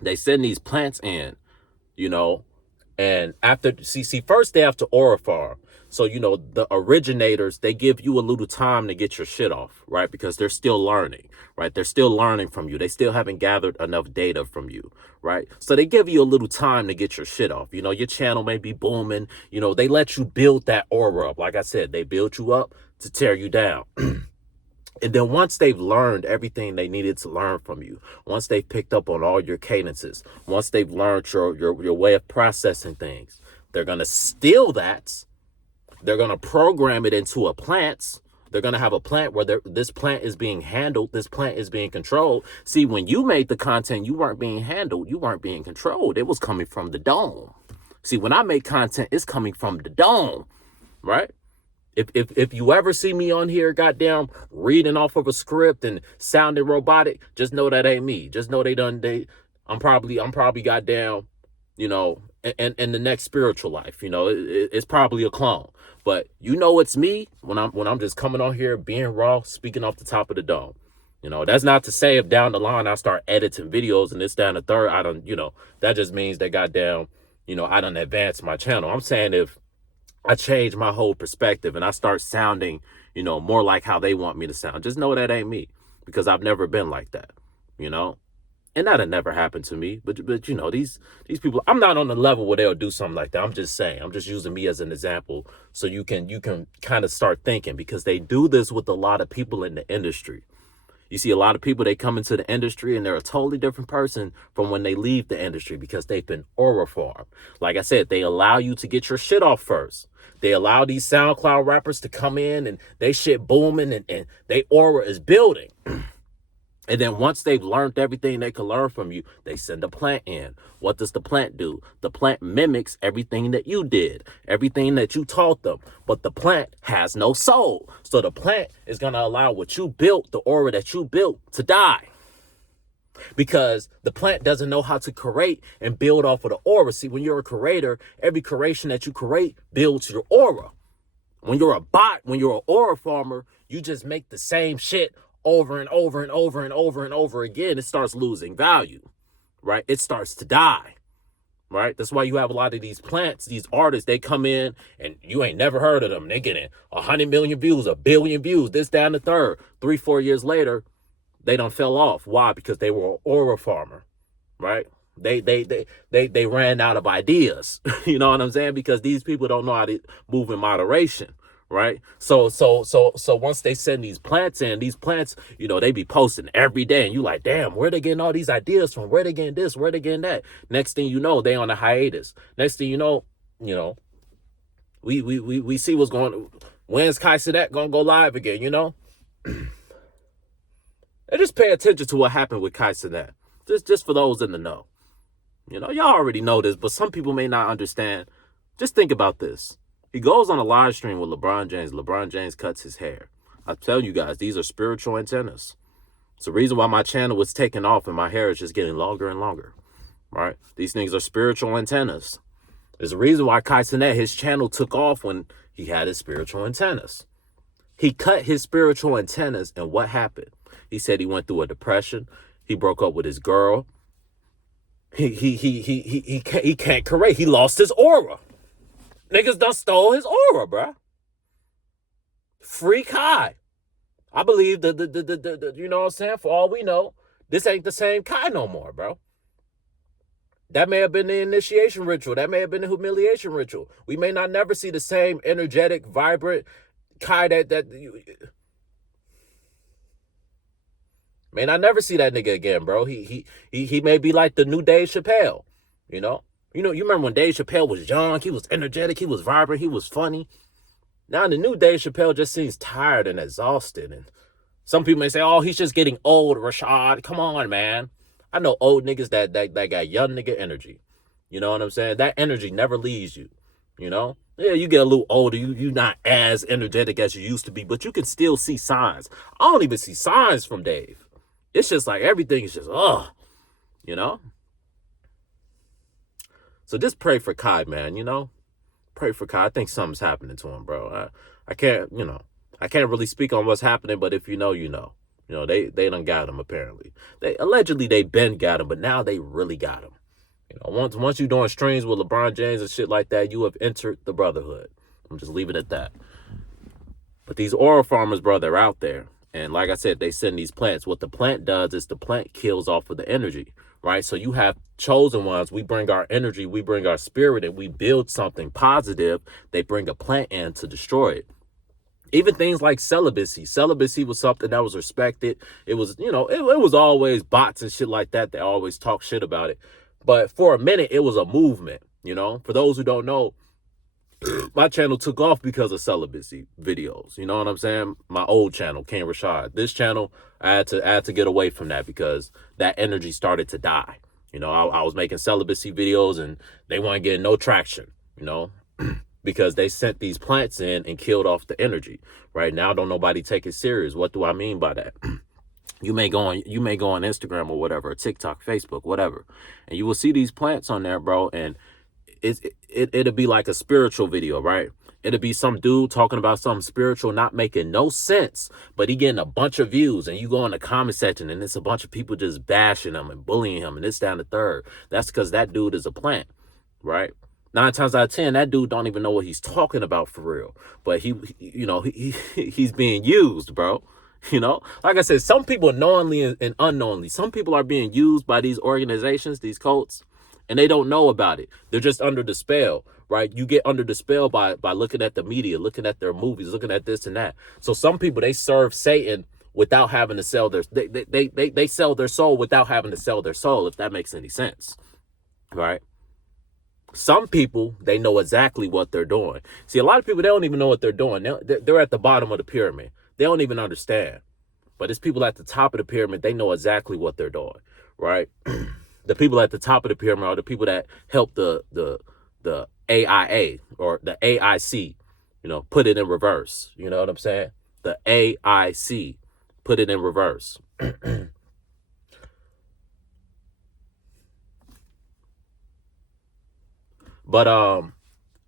They send these plants in, And after, first they have to aura farm. So, the originators, they give you a little time to get your shit off, right? Because they're still learning, right? They're still learning from you. They still haven't gathered enough data from you, right? So they give you a little time to get your shit off. Your channel may be booming. They let you build that aura up. Like I said, they build you up to tear you down. And then once they've learned everything they needed to learn from you, once they've picked up on all your cadences, once they've learned your way of processing things, they're going to steal that. They're going to program it into a plant. They're going to have a plant where this plant is being handled. This plant is being controlled. See, when you made the content, you weren't being handled. You weren't being controlled. It was coming from the dome. See, when I make content, it's coming from the dome, right? If you ever see me on here, goddamn, reading off of a script and sounding robotic, just know that ain't me. Just know I'm probably goddamn, in the next spiritual life, it's probably a clone. But it's me when I'm just coming on here, being raw, speaking off the top of the dome. That's not to say if down the line I start editing videos and this, down the third, I don't, that just means that goddamn, I done advanced my channel. I'm saying if I change my whole perspective and I start sounding, more like how they want me to sound, just know that ain't me, because I've never been like that, and that'll never happen to me. But these people, I'm not on the level where they'll do something like that. I'm just saying, I'm just using me as an example so you can kind of start thinking, because they do this with a lot of people in the industry. You see a lot of people, they come into the industry and they're a totally different person from when they leave the industry, because they've been aura farmed. Like I said, they allow you to get your shit off first. They allow these SoundCloud rappers to come in and they shit booming and they aura is building. And then once they've learned everything they can learn from you, they send a plant in. What does the plant do? The plant mimics everything that you did, everything that you taught them. But the plant has no soul. So the plant is going to allow what you built, the aura that you built, to die. Because the plant doesn't know how to create and build off of the aura. See, when you're a creator, every creation that you create builds your aura. When you're a bot, when you're an aura farmer, you just make the same shit over and over and over and over and over again. It starts losing value, right? It starts to die, right? That's why you have a lot of these plants, these artists, they come in and you ain't never heard of them. They getting 100 million views, 1 billion views, this, down the third. 3-4 years later, they done fell off. Why? Because they were an aura farmer, right? They ran out of ideas. You know what I'm saying? Because these people don't know how to move in moderation. Right. So once they send these plants in, these plants, they be posting every day, and you like, damn, where they getting all these ideas from? Where they getting this? Where they getting that? Next thing you know, they on a hiatus. Next thing you know, we see what's going on. When's Kai Cenat gonna go live again? And just pay attention to what happened with Kai Cenat. Just for those in the know. Y'all already know this, but some people may not understand. Just think about this. He goes on a live stream with LeBron James. LeBron James cuts his hair. I tell you guys, these are spiritual antennas. It's the reason why my channel was taking off and my hair is just getting longer and longer, right? These things are spiritual antennas. There's a reason why Kai Cenat, his channel took off when he had his spiritual antennas. He cut his spiritual antennas, and what happened? He said he went through a depression. He broke up with his girl. He can't create. He lost his aura. Niggas done stole his aura, bruh. Free Kai. I believe the you know what I'm saying? For all we know, this ain't the same Kai no more, bro. That may have been the initiation ritual. That may have been the humiliation ritual. We may not never see the same energetic, vibrant Kai may not never see that nigga again, bro. He may be like the new Dave Chappelle, You remember when Dave Chappelle was young, he was energetic, he was vibrant, he was funny. Now the new Dave Chappelle just seems tired and exhausted. And some people may say, oh, he's just getting old, Richawd. Come on, man. I know old niggas that got young nigga energy. You know what I'm saying? That energy never leaves you, Yeah, you get a little older, you're not as energetic as you used to be, but you can still see signs. I don't even see signs from Dave. It's just like everything is just, So just pray for Kai, man, Pray for Kai. I think something's happening to him, bro. I can't, I can't really speak on what's happening, but if you know, you know. They done got him, apparently. Allegedly, they been got him, but now they really got him. Once you're doing streams with LeBron James and shit like that, you have entered the brotherhood. I'm just leaving it at that. But these oil farmers, bro, they're out there. And like I said, they send these plants. What the plant does is the plant kills off of the energy, right? So you have chosen ones. We bring our energy, we bring our spirit, and we build something positive. They bring a plant in to destroy it. Even things like celibacy. Celibacy was something that was respected. It was, it was always bots and shit like that. They always talk shit about it. But for a minute, it was a movement, For those who don't know, my channel took off because of celibacy videos. You know what I'm saying? My old channel, King Richawd. This channel, I had to get away from that because that energy started to die. I was making celibacy videos and they weren't getting no traction, because they sent these plants in and killed off the energy. Right now, don't nobody take it serious. What do I mean by that? You may go on Instagram or whatever, or TikTok, Facebook, whatever, and you will see these plants on there, bro, and it'll be like a spiritual video, right? It'll be some dude talking about something spiritual, not making no sense, but he getting a bunch of views, and you go in the comment section and it's a bunch of people just bashing him and bullying him and this, down the third. That's because that dude is a plant, right? 9 times out of 10, that dude don't even know what he's talking about for real, but he's being used, bro. Like I said, some people knowingly and unknowingly, some people are being used by these organizations, these cults, and they don't know about it. They're just under the spell, right? You get under the spell by looking at the media, looking at their movies, looking at this and that. So some people, they serve Satan without having to sell they sell their soul without having to sell their soul, if that makes any sense, right? Some people, they know exactly what they're doing. See, a lot of people, they don't even know what they're doing. They're at the bottom of the pyramid. They don't even understand. But it's people at the top of the pyramid, they know exactly what they're doing, right? The people at the top of the pyramid are the people that help the AIA or the AIC, put it in reverse. You know what I'm saying? The AIC, put it in reverse. But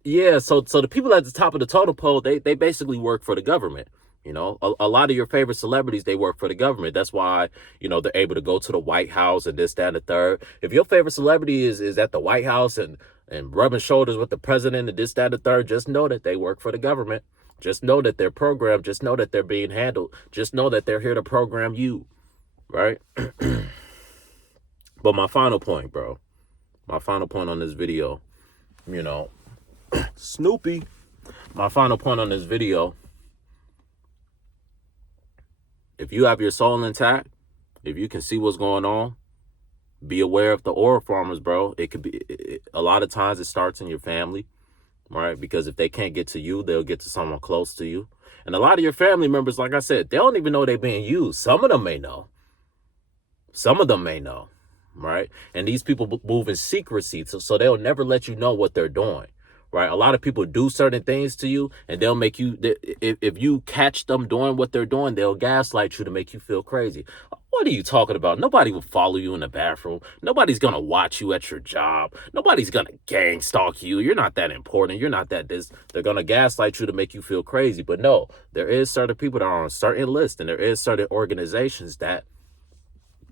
yeah, so the people at the top of the totem pole, they basically work for the government. A lot of your favorite celebrities, they work for the government. That's why, they're able to go to the White House and this, that, and the third. If your favorite celebrity is at the White House and rubbing shoulders with the president and this, that, and the third, just know that they work for the government. Just know that they're programmed. Just know that they're being handled. Just know that they're here to program you, right? But my final point, bro, my final point on this video, Snoopy, my final point on this video, if you have your soul intact, if you can see what's going on, be aware of the oil farmers, bro. It could be, a lot of times it starts in your family, right? Because if they can't get to you, they'll get to someone close to you. And a lot of your family members, like I said, they don't even know they're being used. Some of them may know. Some of them may know, right? And these people move in secrecy, so they'll never let you know what they're doing. Right. A lot of people do certain things to you and they'll make you, if you catch them doing what they're doing, they'll gaslight you to make you feel crazy. What are you talking about? Nobody will follow you in the bathroom. Nobody's going to watch you at your job. Nobody's going to gang stalk you. You're not that important. You're not that this. They're going to gaslight you to make you feel crazy. But no, there is certain people that are on certain lists and there is certain organizations that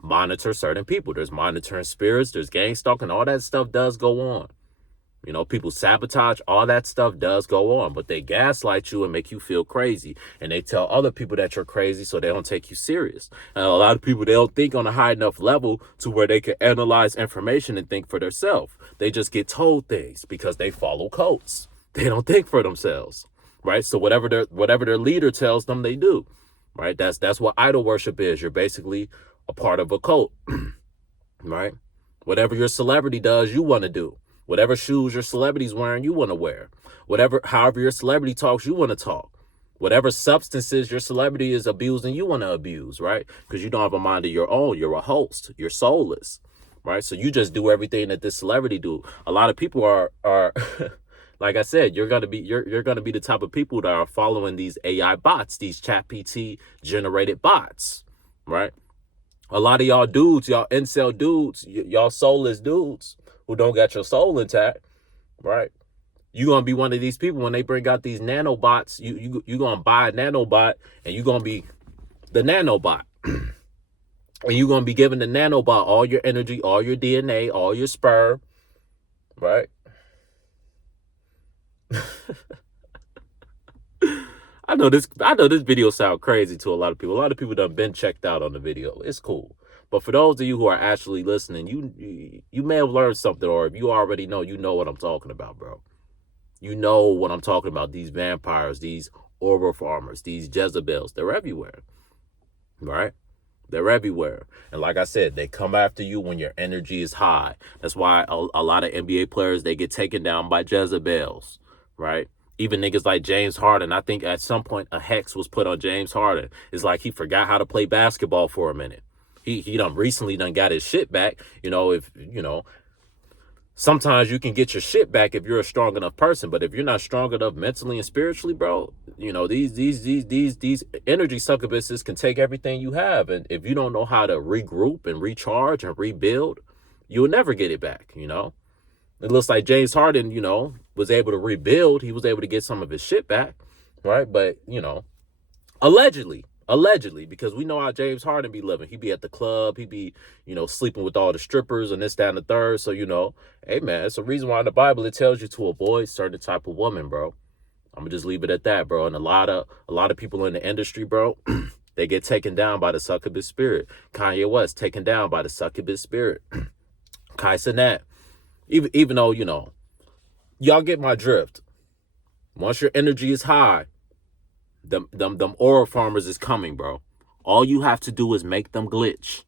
monitor certain people. There's monitoring spirits. There's gang stalking. All that stuff does go on. People sabotage, all that stuff does go on, but they gaslight you and make you feel crazy. And they tell other people that you're crazy so they don't take you serious. And a lot of people, they don't think on a high enough level to where they can analyze information and think for themselves. They just get told things because they follow cults. They don't think for themselves, right? So whatever their leader tells them, they do, right? That's what idol worship is. You're basically a part of a cult, right? Whatever your celebrity does, you want to do. Whatever shoes your celebrity's wearing, you want to wear. However your celebrity talks, you want to talk. Whatever substances your celebrity is abusing, you want to abuse, right? Because you don't have a mind of your own. You're a host. You're soulless, right? So you just do everything that this celebrity do. A lot of people are like I said, you're gonna be the type of people that are following these AI bots, these ChatGPT generated bots, right? A lot of y'all dudes, y'all incel dudes, y'all soulless dudes who don't got your soul intact, right? You gonna be one of these people when they bring out these nanobots. You gonna buy a nanobot and you gonna be the nanobot, and you gonna be giving the nanobot all your energy, all your DNA, all your sperm, right? I know this video sound crazy to a lot of people. A lot of people done been checked out on the video. It's cool. But for those of you who are actually listening, you may have learned something, or if you already know, you know what I'm talking about, bro. You know what I'm talking about. These vampires, these aura farmers, these Jezebels, they're everywhere, right? They're everywhere. And like I said, they come after you when your energy is high. That's why a lot of NBA players, they get taken down by Jezebels, right? Even niggas like James Harden. I think at some point a hex was put on James Harden. It's like he forgot how to play basketball for a minute. He done recently got his shit back. Sometimes you can get your shit back if you're a strong enough person, but if you're not strong enough mentally and spiritually, bro, these energy succubuses can take everything you have, and if you don't know how to regroup and recharge and rebuild, you'll never get it back. It looks like James Harden, was able to rebuild. He was able to get some of his shit back, right? But allegedly, because we know how James Harden be living. He be at the club. He be, sleeping with all the strippers and this, that, and the third. So, hey, man, it's a reason why in the Bible it tells you to avoid certain type of woman, bro. I'm going to just leave it at that, bro. And a lot of people in the industry, bro, they get taken down by the succubus spirit. Kanye West taken down by the succubus spirit. Kai Cenat. Even though, y'all get my drift. Once your energy is high, them aura farmers is coming, bro. All you have to do is make them glitch.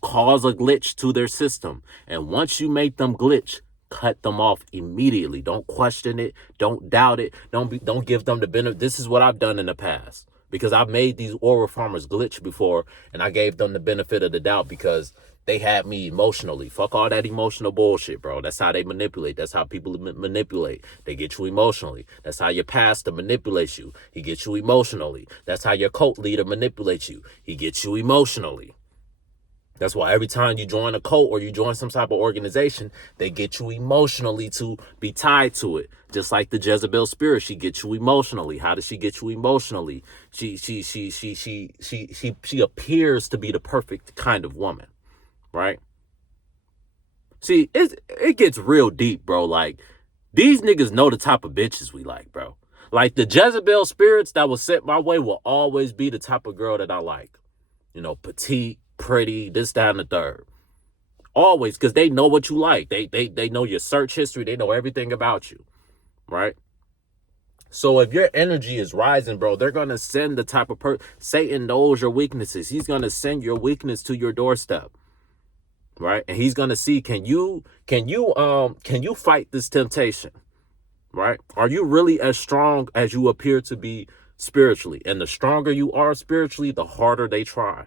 Cause a glitch to their system. And once you make them glitch, cut them off immediately. Don't question it. Don't doubt it. Don't give them the benefit. This is what I've done in the past. Because I've made these aura farmers glitch before, and I gave them the benefit of the doubt because they had me emotionally. Fuck all that emotional bullshit, bro. That's how they manipulate. That's how people manipulate. They get you emotionally. That's how your pastor manipulates you. He gets you emotionally. That's how your cult leader manipulates you. He gets you emotionally. That's why every time you join a cult or you join some type of organization, they get you emotionally to be tied to it. Just like the Jezebel spirit, she gets you emotionally. How does she get you emotionally? She appears to be the perfect kind of woman, right? See, it gets real deep, bro. Like, these niggas know the type of bitches we like, bro. Like, the Jezebel spirits that was sent my way will always be the type of girl that I like. Petite, pretty, this, that, and the third. Always, because they know what you like. They know your search history. They know everything about you, right? So if your energy is rising, bro, they're going to send the type of person. Satan knows your weaknesses. He's going to send your weakness to your doorstep, right? And he's going to see, can you fight this temptation, right? Are you really as strong as you appear to be spiritually? And the stronger you are spiritually, the harder they try.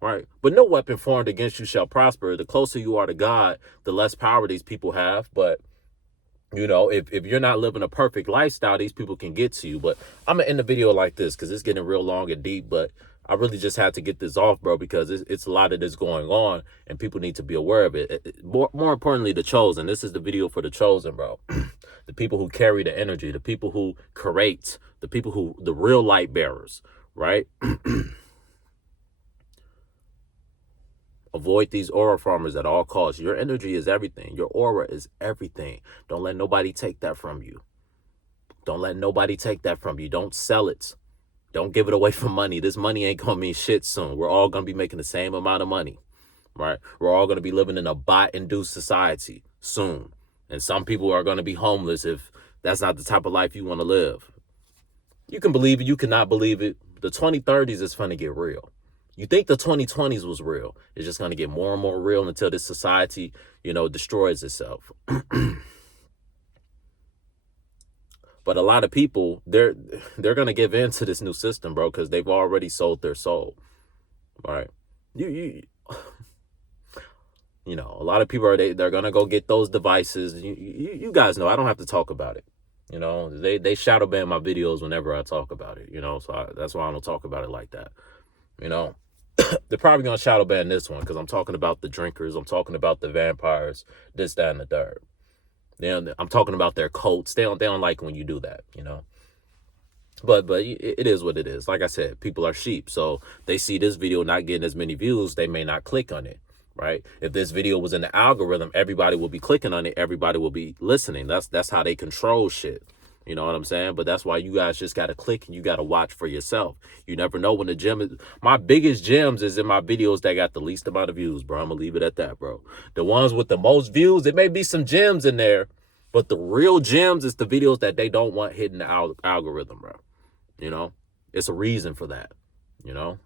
Right. But no weapon formed against you shall prosper. The closer you are to God, the less power these people have. But, if you're not living a perfect lifestyle, these people can get to you. But I'm going to end the video like this because it's getting real long and deep. But I really just had to get this off, bro, because it's a lot of this going on and people need to be aware of it. More importantly, the chosen. This is the video for the chosen, bro. The people who carry the energy, the people who create, the real light bearers, right? Avoid these aura farmers at all costs. Your energy is everything. Your aura is everything. Don't let nobody take that from you. Don't let nobody take that from you. Don't sell it. Don't give it away for money. This money ain't going to mean shit soon. We're all going to be making the same amount of money, right? We're all going to be living in a bot-induced society soon. And some people are going to be homeless if that's not the type of life you want to live. You can believe it. You cannot believe it. The 2030s is going to get real. You think the 2020s was real. It's just going to get more and more real until this society, destroys itself. But a lot of people, they're going to give in to this new system, bro, because they've already sold their soul. All right. A lot of people they're going to go get those devices. You guys know, I don't have to talk about it. They shadow ban my videos whenever I talk about it, so that's why I don't talk about it like that. They're probably going to shadow ban this one because I'm talking about the drinkers. I'm talking about the vampires, this, that, and the third. I'm talking about their cults. They don't like when you do that, But it is what it is. Like I said, people are sheep. So they see this video not getting as many views. They may not click on it. right? If this video was in the algorithm, everybody will be clicking on it. Everybody will be listening. That's how they control shit. You know what I'm saying? But that's why you guys just got to click and you got to watch for yourself. You never know when the gem is. My biggest gems is in my videos that got the least amount of views, bro. I'm going to leave it at that, bro. The ones with the most views, it may be some gems in there, but the real gems is the videos that they don't want hitting the algorithm, bro. You know, it's a reason for that, you know?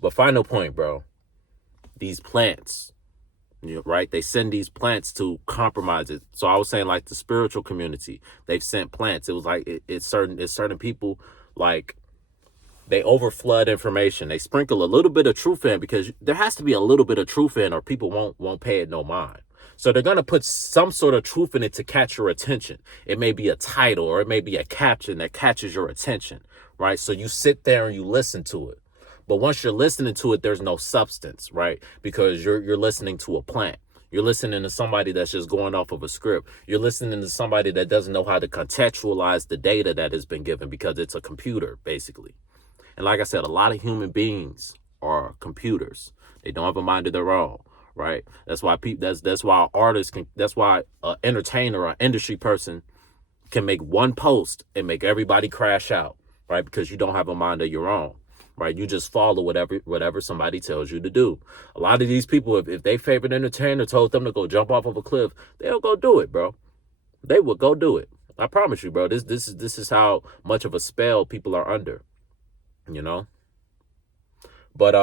But final point, bro. These plants, you know, right? They send these plants to compromise it. So I was saying, like, the spiritual community, they've sent plants. It was like it's certain people, like, they overflood information. They sprinkle a little bit of truth in, because there has to be a little bit of truth in, or people won't pay it no mind. So they're going to put some sort of truth in it to catch your attention. It may be a title, or it may be a caption that catches your attention, right? So you sit there and you listen to it. But once you're listening to it, there's no substance, right? Because you're listening to a plant. You're listening to somebody that's just going off of a script. You're listening to somebody that doesn't know how to contextualize the data that has been given, because it's a computer, basically. And like I said, a lot of human beings are computers. They don't have a mind of their own, right? That's why that's why artists can. That's why an entertainer or industry person can make one post and make everybody crash out, right? Because you don't have a mind of your own, right? You just follow whatever somebody tells you to do. A lot of these people, if they favorite entertainer told them to go jump off of a cliff, they'll go do it, bro. They will go do it. I promise you, bro. This is how much of a spell people are under, you know. But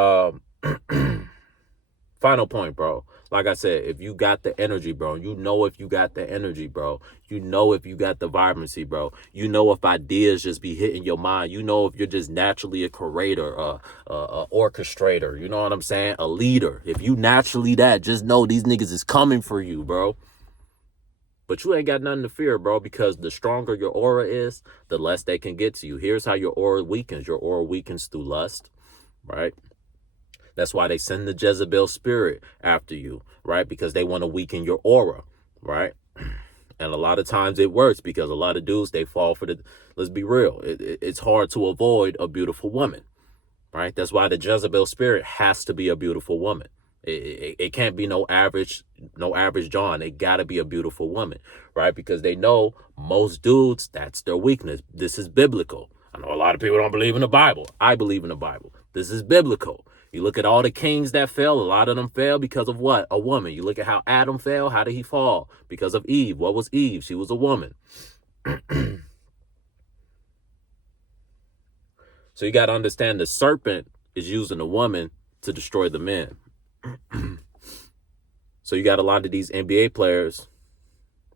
final point, bro. Like I said, if you got the energy, bro, you know if you got the energy, bro. You know if you got the vibrancy, bro. You know if ideas just be hitting your mind. You know if you're just naturally a creator, a orchestrator. You know what I'm saying? A leader. If you naturally that, just know these niggas is coming for you, bro. But you ain't got nothing to fear, bro, because the stronger your aura is, the less they can get to you. Here's how your aura weakens. Your aura weakens through lust, right? That's why they send the Jezebel spirit after you, right? Because they want to weaken your aura, right? And a lot of times it works, because a lot of dudes, they fall for the, let's be real, it's hard to avoid a beautiful woman, right? That's why the Jezebel spirit has to be a beautiful woman. It can't be no average John. It got to be a beautiful woman, right? Because they know most dudes, that's their weakness. This is biblical. I know a lot of people don't believe in the Bible. I believe in the Bible. This is biblical. You look at all the kings that fell, a lot of them fell because of what? A woman. You look at how Adam fell. How did he fall? Because of Eve. What was Eve? She was a woman. So you got to understand, the serpent is using a woman to destroy the men. So you got a lot of these NBA players,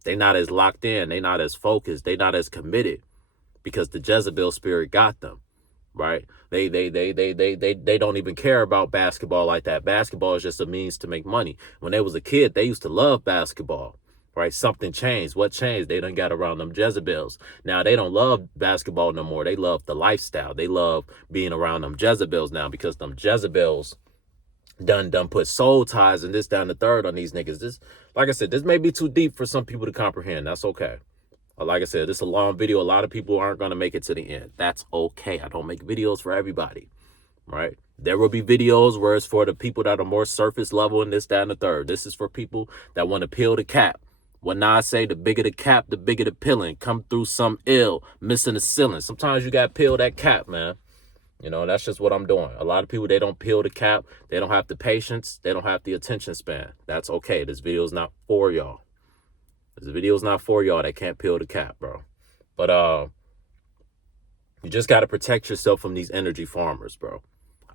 they not as locked in, they not as focused, they not as committed, because the Jezebel spirit got them, right? They don't even care about basketball like that. Basketball is just a means to make money. When they was a kid, they used to love basketball, right? Something changed. What changed? They done got around them Jezebels. Now they don't love basketball no more. They love the lifestyle. They love being around them Jezebels now, because them Jezebels done put soul ties and this, down, the third on these niggas. This, like I said, this may be too deep for some people to comprehend. That's okay. Like I said, this is a long video. A lot of people aren't going to make it to the end. That's okay. I don't make videos for everybody, right? There will be videos where it's for the people that are more surface level and this, down, the third. This is for people that want to peel the cap. When I say the bigger the cap, the bigger the peeling. Come through some ill, missing the ceiling. Sometimes you got to peel that cap, man. You know, that's just what I'm doing. A lot of people, they don't peel the cap. They don't have the patience. They don't have the attention span. That's okay. This video is not for y'all. This video is not for y'all that can't peel the cap, bro. But you just got to protect yourself from these energy farmers, bro.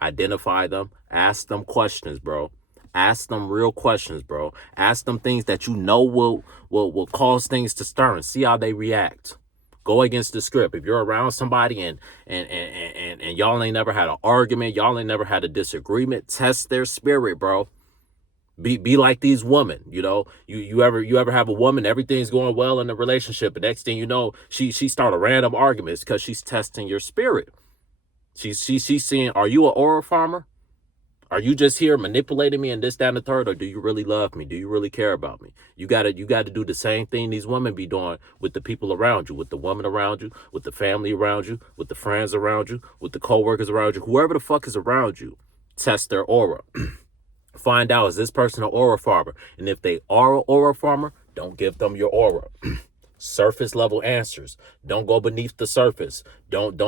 Identify them. Ask them questions, bro. Ask them real questions, bro. Ask them things that you know will cause things to stir, and see how they react. Go against the script. If you're around somebody and y'all ain't never had an argument, y'all ain't never had a disagreement, test their spirit, bro. Be like these women, you know. You ever have a woman, everything's going well in the relationship, and next thing you know, she start a random argument, because she's testing your spirit. She's seeing, are you an aura farmer? Are you just here manipulating me and this, that, and the third? Or do you really love me? Do you really care about me? You gotta do the same thing these women be doing with the people around you, with the woman around you, with the family around you, with the friends around you, with the co-workers around you, whoever the fuck is around you. Test their aura. Find out, is this person an aura farmer? And if they are an aura farmer, don't give them your aura. Surface level answers. Don't go beneath the surface. Don't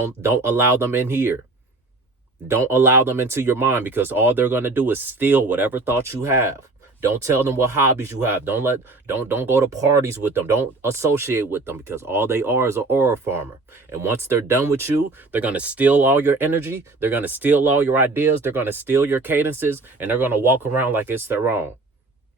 allow them in here. Don't allow them into your mind, because all they're going to do is steal whatever thoughts you have. Don't tell them what hobbies you have. Don't go to parties with them. Don't associate with them, because all they are is an aura farmer. And once they're done with you, they're going to steal all your energy. They're going to steal all your ideas. They're going to steal your cadences, and they're going to walk around like it's their own.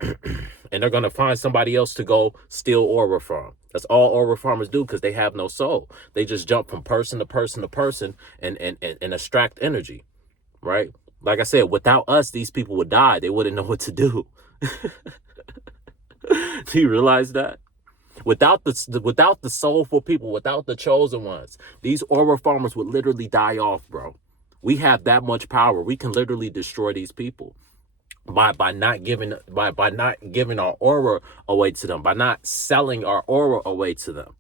And they're going to find somebody else to go steal aura from. That's all aura farmers do, because they have no soul. They just jump from person to person to person and extract energy, right? Like I said, without us, these people would die. They wouldn't know what to do. Do you realize that? Without the soulful people, without the chosen ones, these aura farmers would literally die off, bro. We have that much power. We can literally destroy these people by not giving our aura away to them, by not selling our aura away to them.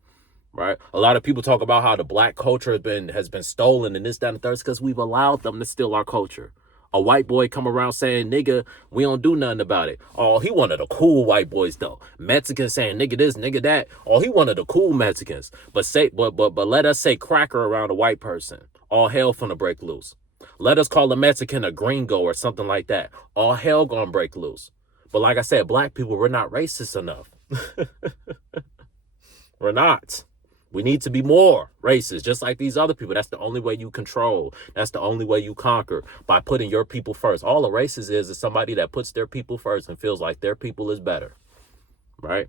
Right? A lot of people talk about how the black culture has been stolen and this, that, and the third, because we've allowed them to steal our culture. A white boy come around saying, nigga, we don't do nothing about it. Oh, he one of the cool white boys, though. Mexicans saying, nigga this, nigga that. Oh, he one of the cool Mexicans. But let us say cracker around a white person. All hell finna break loose. Let us call a Mexican a gringo or something like that. All hell gonna break loose. But like I said, black people, we're not racist enough. We're not. We need to be more racist, just like these other people. That's the only way you control. That's the only way you conquer, by putting your people first. All a racist is somebody that puts their people first and feels like their people is better, right?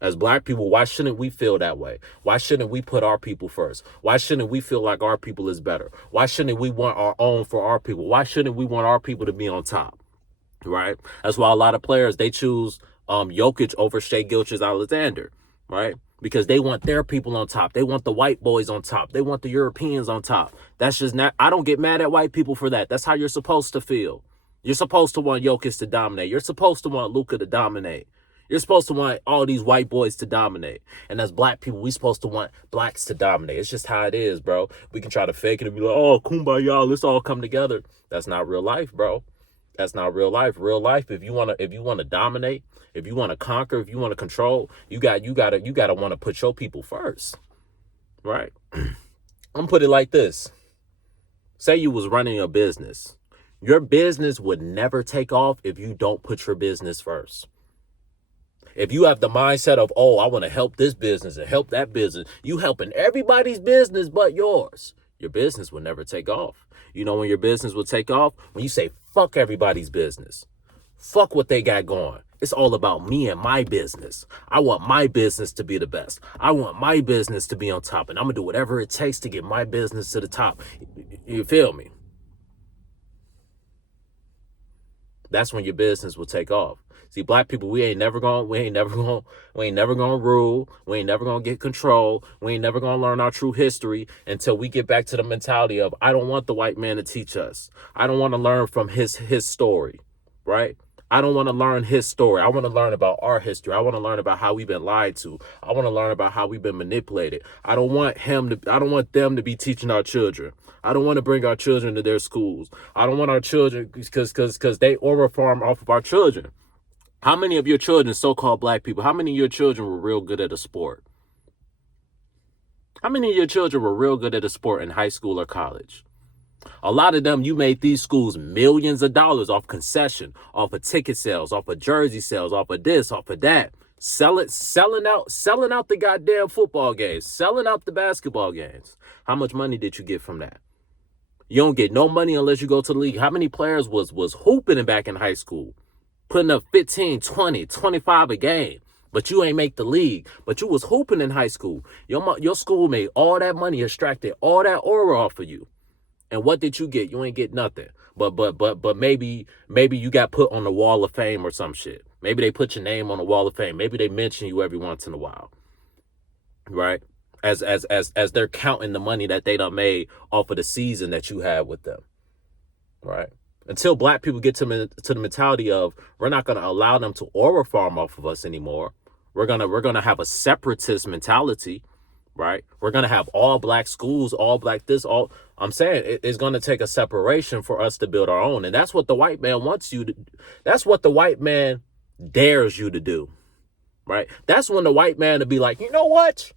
As black people, why shouldn't we feel that way? Why shouldn't we put our people first? Why shouldn't we feel like our people is better? Why shouldn't we want our own for our people? Why shouldn't we want our people to be on top, right? That's why a lot of players, they choose Jokic over Shai Gilgeous-Alexander, right? Because they want their people on top. They want the white boys on top. They want the Europeans on top. That's just not, I don't get mad at white people for that. That's how you're supposed to feel. You're supposed to want Jokic to dominate. You're supposed to want Luka to dominate. You're supposed to want all these white boys to dominate. And as black people, we're supposed to want blacks to dominate. It's just how it is, bro. We can try to fake it and be like, oh, kumbaya, let's all come together. That's not real life, bro. That's not real life. Real life, if you want to dominate, if you want to conquer, if you want to control, you gotta want to put your people first, right? I'm gonna put it like this. Say you was running a business. Your business would never take off if you don't put your business first. If you have the mindset of, oh, I want to help this business and help that business, you helping everybody's business but yours, your business will never take off. You know when your business will take off? When you say, fuck everybody's business. Fuck what they got going. It's all about me and my business. I want my business to be the best. I want my business to be on top, and I'm going to do whatever it takes to get my business to the top. You feel me? That's when your business will take off. See, black people, we ain't never gonna rule. We ain't never gonna get control. We ain't never gonna learn our true history until we get back to the mentality of, I don't want the white man to teach us. I don't want to learn from his story, right? I don't want to learn his story. I want to learn about our history. I want to learn about how we've been lied to. I want to learn about how we've been manipulated. I don't want them to be teaching our children. I don't want to bring our children to their schools. I don't want our children, because they aura farm off of our children. How many of your children, so-called black people, how many of your children were real good at a sport? How many of your children were real good at a sport in high school or college? A lot of them, you made these schools millions of dollars off concession, off of ticket sales, off of jersey sales, off of this, off of that. Selling out the goddamn football games, selling out the basketball games. How much money did you get from that? You don't get no money unless you go to the league. How many players was hooping back in high school? Putting up 15, 20, 25 a game. But you ain't make the league. But you was hooping in high school. Your school made all that money, extracted all that aura off of you. And what did you get? You ain't get nothing. But maybe you got put on the wall of fame or some shit. Maybe they put your name on the wall of fame. Maybe they mention you every once in a while. Right? As they're counting the money that they done made off of the season that you had with them. Right? Until black people get to the mentality of, we're not going to allow them to aura farm off of us anymore. We're gonna have a separatist mentality, right? We're going to have all black schools, all black this, all. I'm saying it's going to take a separation for us to build our own. And that's what the white man wants you to. That's what the white man dares you to do, right? That's when the white man to be like, you know what?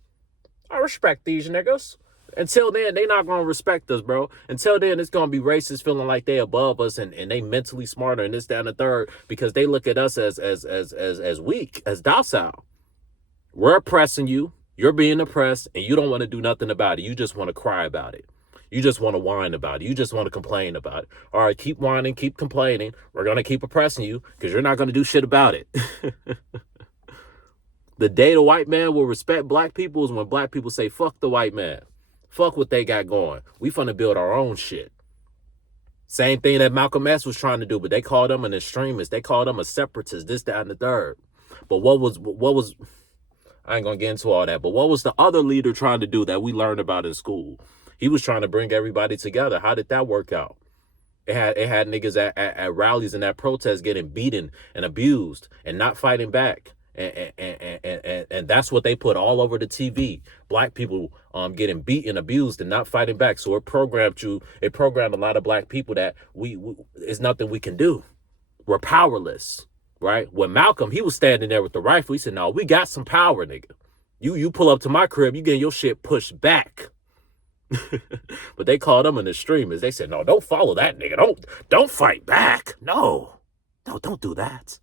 I respect these niggas. Until then, they not going to respect us, bro. Until then, it's going to be racist feeling like they above us and they mentally smarter and this, that, and the third because they look at us as weak, as docile. We're oppressing you. You're being oppressed and you don't want to do nothing about it. You just want to cry about it. You just want to whine about it. You just want to complain about it. All right, keep whining, keep complaining. We're going to keep oppressing you because you're not going to do shit about it. The day the white man will respect black people is when black people say, fuck the white man. Fuck what they got going. We finna build our own shit. Same thing that Malcolm X was trying to do, but they called him an extremist. They called him a separatist, this, that, and the third. But what was, I ain't gonna get into all that, but what was the other leader trying to do that we learned about in school? He was trying to bring everybody together. How did that work out? It had niggas at rallies and at protests getting beaten and abused and not fighting back. And that's what they put all over the TV. Black people getting beaten, abused, and not fighting back. So it programmed a lot of black people that we it's nothing we can do. We're powerless, right? When Malcolm, he was standing there with the rifle. He said, no, we got some power, nigga. You pull up to my crib, you getting your shit pushed back. But they called him an extremist. They said, no, don't follow that nigga. Don't fight back. No, don't do that.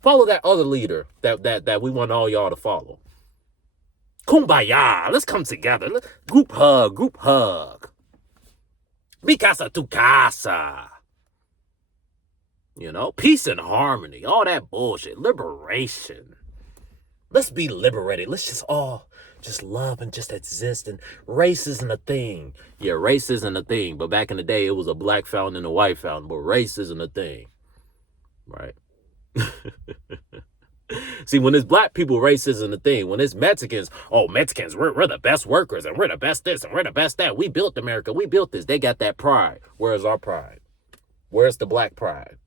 Follow that other leader that we want all y'all to follow. Kumbaya. Let's come together. Group hug. Mi casa tu casa. You know, peace and harmony. All that bullshit. Liberation. Let's be liberated. Let's just all just love and just exist. And race isn't a thing. Yeah, race isn't a thing. But back in the day, it was a black fountain and a white fountain. But race isn't a thing. Right? See, when it's black people, race isn't a thing. When it's Mexicans, Mexicans, we're the best workers and we're the best this and we're the best that. We built America. We built this. They got that pride. Where's our pride? Where's the black pride?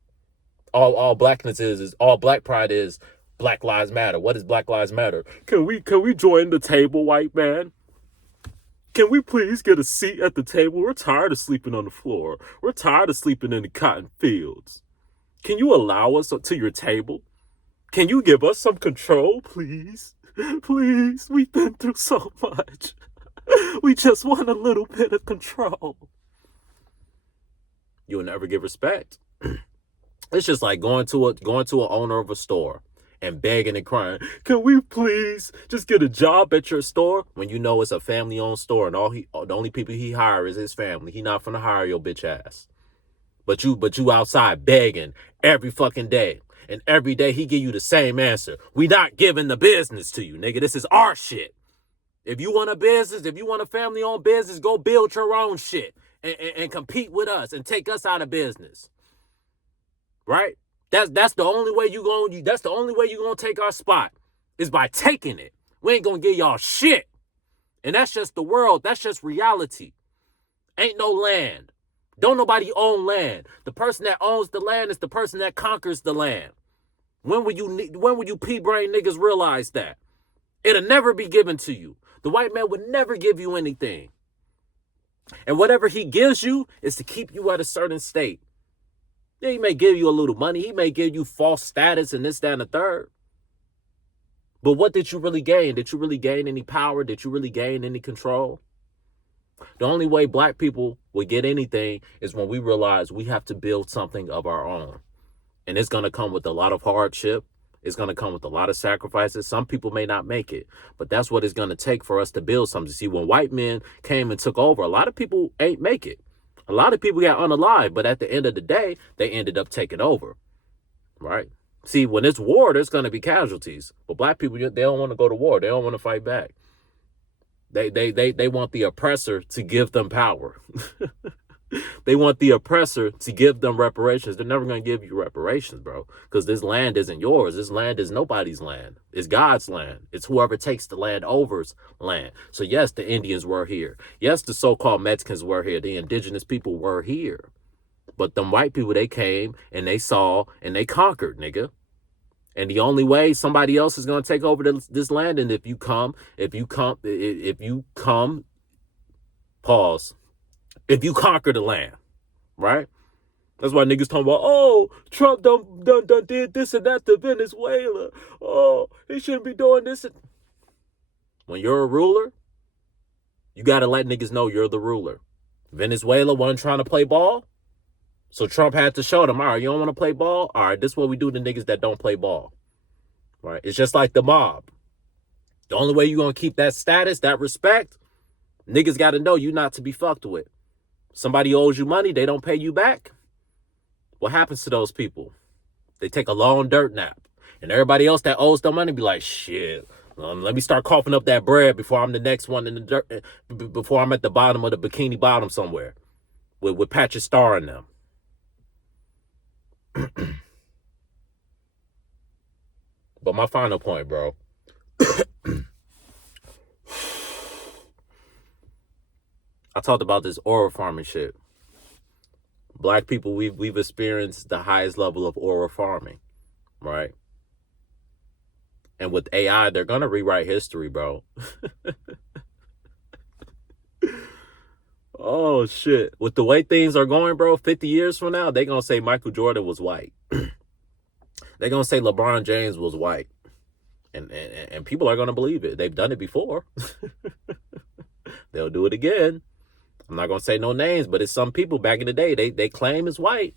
All blackness is all black pride is Black Lives Matter. What is Black Lives Matter? Can we join the table, white man? Can we please get a seat at the table? We're tired of sleeping on the floor. We're tired of sleeping in the cotton fields. Can you allow us to your table? Can you give us some control, please? Please, we've been through so much. We just want a little bit of control. You'll never get respect. It's just like going to an owner of a store and begging and crying, can we please just get a job at your store? When you know it's a family-owned store and the only people he hires is his family. He not finna hire your bitch ass. But you outside begging every fucking day. And every day he give you the same answer. We not giving the business to you, nigga. This is our shit. If you want a business, if you want a family-owned business, go build your own shit and compete with us and take us out of business. Right? That's the only way you gonna take our spot is by taking it. We ain't gonna give y'all shit. And that's just the world. That's just reality. Ain't no land. Don't nobody own land. The person that owns the land is the person that conquers the land. When will you pea-brain niggas realize that? It'll never be given to you. The white man would never give you anything. And whatever he gives you is to keep you at a certain state. Yeah, he may give you a little money. He may give you false status and this, that, and the third. But what did you really gain? Did you really gain any power? Did you really gain any control? The only way black people will get anything is when we realize we have to build something of our own. And it's going to come with a lot of hardship. It's going to come with a lot of sacrifices. Some people may not make it, but that's what it's going to take for us to build something. See, when white men came and took over, a lot of people ain't make it. A lot of people got unalived, but at the end of the day, they ended up taking over, right? See, when it's war, there's going to be casualties. But black people, they don't want to go to war. They don't want to fight back. They want the oppressor to give them power. They want the oppressor to give them reparations. They're never going to give you reparations, bro, because this land isn't yours. This land is nobody's land. It's God's land. It's whoever takes the land over's land. So yes, the Indians were here. Yes, the so-called Mexicans were here. The indigenous people were here. But them white people, they came and they saw and they conquered, nigga. And the only way somebody else is going to take over this land, and if you come, pause, if you conquer the land, right? That's why niggas talking about, oh, Trump done did this and that to Venezuela. Oh, he shouldn't be doing this. When you're a ruler, you got to let niggas know you're the ruler. Venezuela wasn't trying to play ball, so Trump had to show them, all right, you don't want to play ball? All right, this is what we do to niggas that don't play ball. Right? It's just like the mob. The only way you're going to keep that status, that respect, niggas got to know you not to be fucked with. Somebody owes you money, they don't pay you back. What happens to those people? They take a long dirt nap. And everybody else that owes them money be like, shit, let me start coughing up that bread before I'm the next one in the dirt, before I'm at the bottom of the bikini bottom somewhere with Patrick Star in them. But my final point, bro. I talked about this oil farming shit. Black people, we've experienced the highest level of oil farming, right? And with AI, they're gonna rewrite history, bro. Oh shit! With the way things are going, bro, 50 years from now, they gonna say Michael Jordan was white. They gonna say LeBron James was white, and people are gonna believe it. They've done it before. They'll do it again. I'm not gonna say no names, but it's some people back in the day. They claim he's white.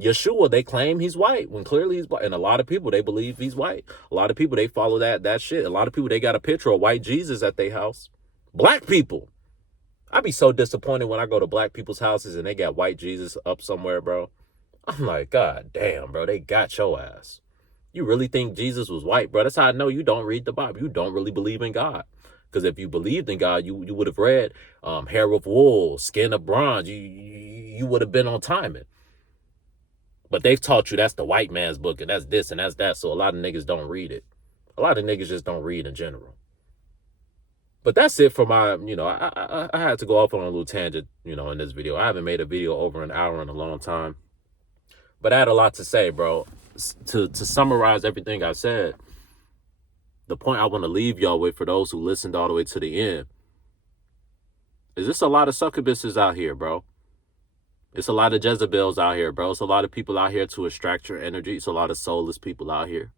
Yeshua, they claim he's white when clearly he's black. And a lot of people, they believe he's white. A lot of people, they follow that shit. A lot of people, they got a picture of white Jesus at their house. Black people. I be so disappointed when I go to black people's houses and they got white Jesus up somewhere, bro. I'm like, God damn, bro, they got your ass. You really think Jesus was white, bro? That's how I know you don't read the Bible. You don't really believe in God. Because if you believed in God, you would have read hair of wool, skin of bronze. You would have been on timing. But they've taught you that's the white man's book and that's this and that's that. So a lot of niggas don't read it. A lot of niggas just don't read in general. But that's it for my, I had to go off on a little tangent, in this video. I haven't made a video over an hour in a long time. But I had a lot to say, bro. To summarize everything I said, the point I want to leave y'all with for those who listened all the way to the end is there's a lot of succubuses out here, bro. It's a lot of Jezebels out here, bro. It's a lot of people out here to extract your energy. It's a lot of soulless people out here.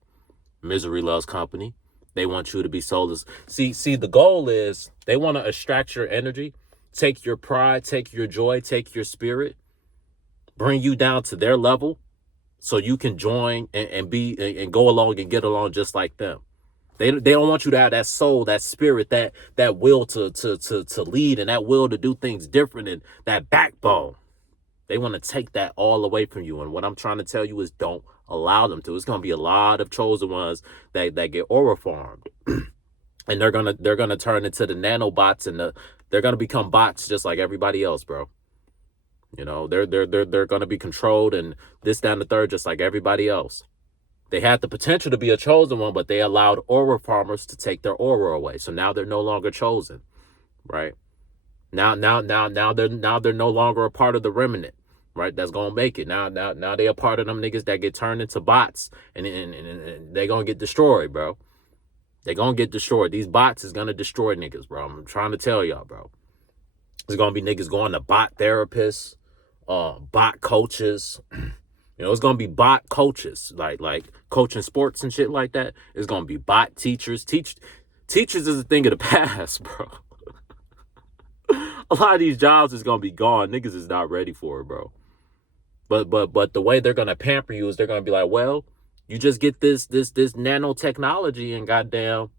Misery loves company. They want you to be soulless. See, the goal is they want to extract your energy, take your pride, take your joy, take your spirit, bring you down to their level so you can join and go along and get along just like them. They don't want you to have that soul, that spirit, that will to lead and that will to do things different and that backbone. They want to take that all away from you. And what I'm trying to tell you is don't allow them to. It's going to be a lot of chosen ones that get aura farmed. And they're gonna turn into the nanobots and they're gonna become bots just like everybody else, bro. They're gonna be controlled and this, that, and the third, just like everybody else. They had the potential to be a chosen one, but they allowed aura farmers to take their aura away. So now they're no longer chosen, right? Now they're no longer a part of the remnant, right? That's gonna make it. Now they a part of them niggas that get turned into bots and they gonna get destroyed, bro. They gonna get destroyed. These bots is gonna destroy niggas, bro. I'm trying to tell y'all, bro. There's gonna be niggas going to bot therapists, bot coaches. It's gonna be bot coaches, like coaching sports and shit like that. It's gonna be bot teachers. Teachers is a thing of the past, bro. A lot of these jobs is gonna be gone. Niggas is not ready for it, bro. But the way they're gonna pamper you is they're gonna be like, well, you just get this nanotechnology and goddamn,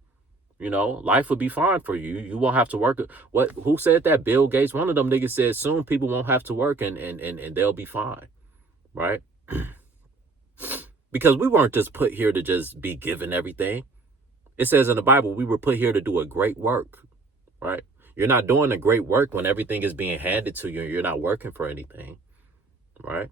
life will be fine for you. You won't have to work. Who said that? Bill Gates. One of them niggas said soon people won't have to work and they'll be fine, right? Because we weren't just put here to just be given everything. It says in the Bible, we were put here to do a great work, right? You're not doing a great work when everything is being handed to you and you're not working for anything, right?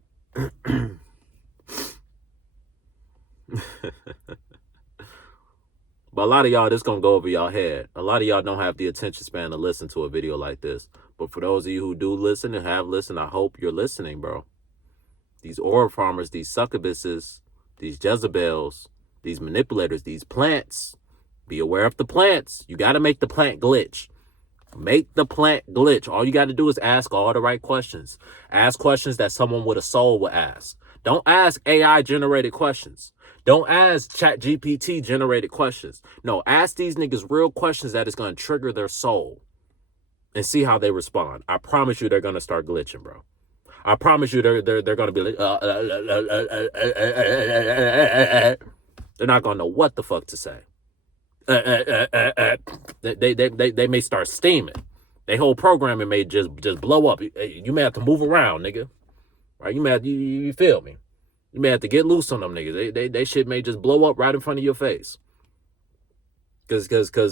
But a lot of y'all, this gonna go over y'all head. A lot of y'all don't have the attention span to listen to a video like this. But for those of you who do listen and have listened, I hope you're listening, bro. These aura farmers, these succubuses, these Jezebels, these manipulators, these plants. Be aware of the plants. You got to make the plant glitch. Make the plant glitch. All you got to do is ask all the right questions. Ask questions that someone with a soul would ask. Don't ask AI generated questions. Don't ask ChatGPT generated questions. No, ask these niggas real questions that is going to trigger their soul and see how they respond. I promise you they're going to start glitching, bro. I promise you they're going to be like, they're not going to know what the fuck to say. They may start steaming. Their whole programming may just blow up. You may have to move around, nigga. Right? You may have, you feel me? You may have to get loose on them niggas. They shit may just blow up right in front of your face. Cause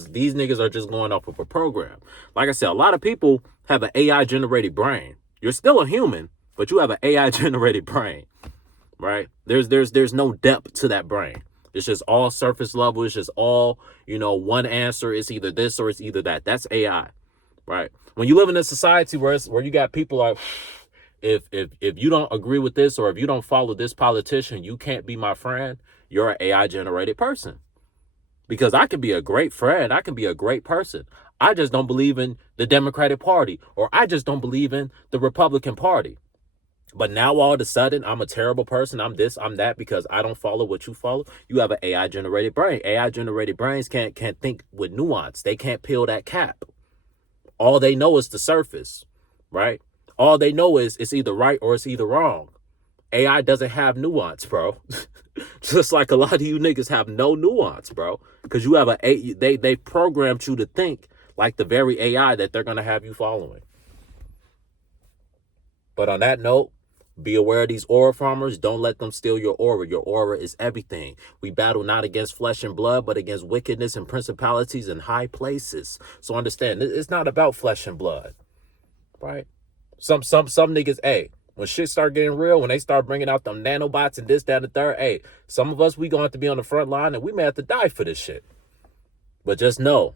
these niggas are just going off of a program. Like I said, a lot of people have an AI generated brain. You're still a human, but you have an AI generated brain. Right? There's no depth to that brain. It's just all surface level. It's just all, one answer. It's either this or it's either that. That's AI, right? When you live in a society where you got people like, if you don't agree with this or if you don't follow this politician, you can't be my friend. You're an AI generated person. Because I can be a great friend. I can be a great person. I just don't believe in the Democratic Party, or I just don't believe in the Republican Party. But now all of a sudden, I'm a terrible person. I'm this, I'm that, because I don't follow what you follow. You have an AI-generated brain. AI-generated brains can't think with nuance. They can't peel that cap. All they know is the surface, right? All they know is it's either right or it's either wrong. AI doesn't have nuance, bro. Just like a lot of you niggas have no nuance, bro. Because you have they programmed you to think like the very AI that they're going to have you following. But on that note, be aware of these aura farmers. Don't let them steal your aura. Your aura is everything. We battle not against flesh and blood, but against wickedness and principalities in high places. So understand, it's not about flesh and blood, right? Some niggas, hey, when shit start getting real, when they start bringing out them nanobots and this, that, and the third, hey, some of us, we gonna have to be on the front line and we may have to die for this shit. But just know,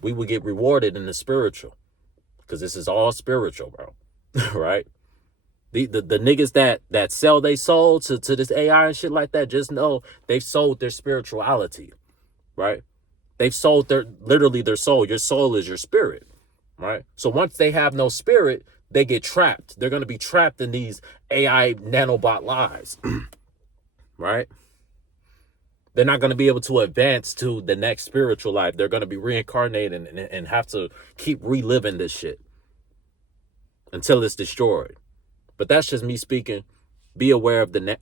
we will get rewarded in the spiritual, because this is all spiritual, bro, right? The niggas that sell their soul to this AI and shit like that, just know they've sold their spirituality, right? They've sold literally their soul. Your soul is your spirit, right? So once they have no spirit, they get trapped. They're going to be trapped in these AI nanobot lives, right? They're not going to be able to advance to the next spiritual life. They're going to be reincarnated and have to keep reliving this shit until it's destroyed. But that's just me speaking. Be aware of the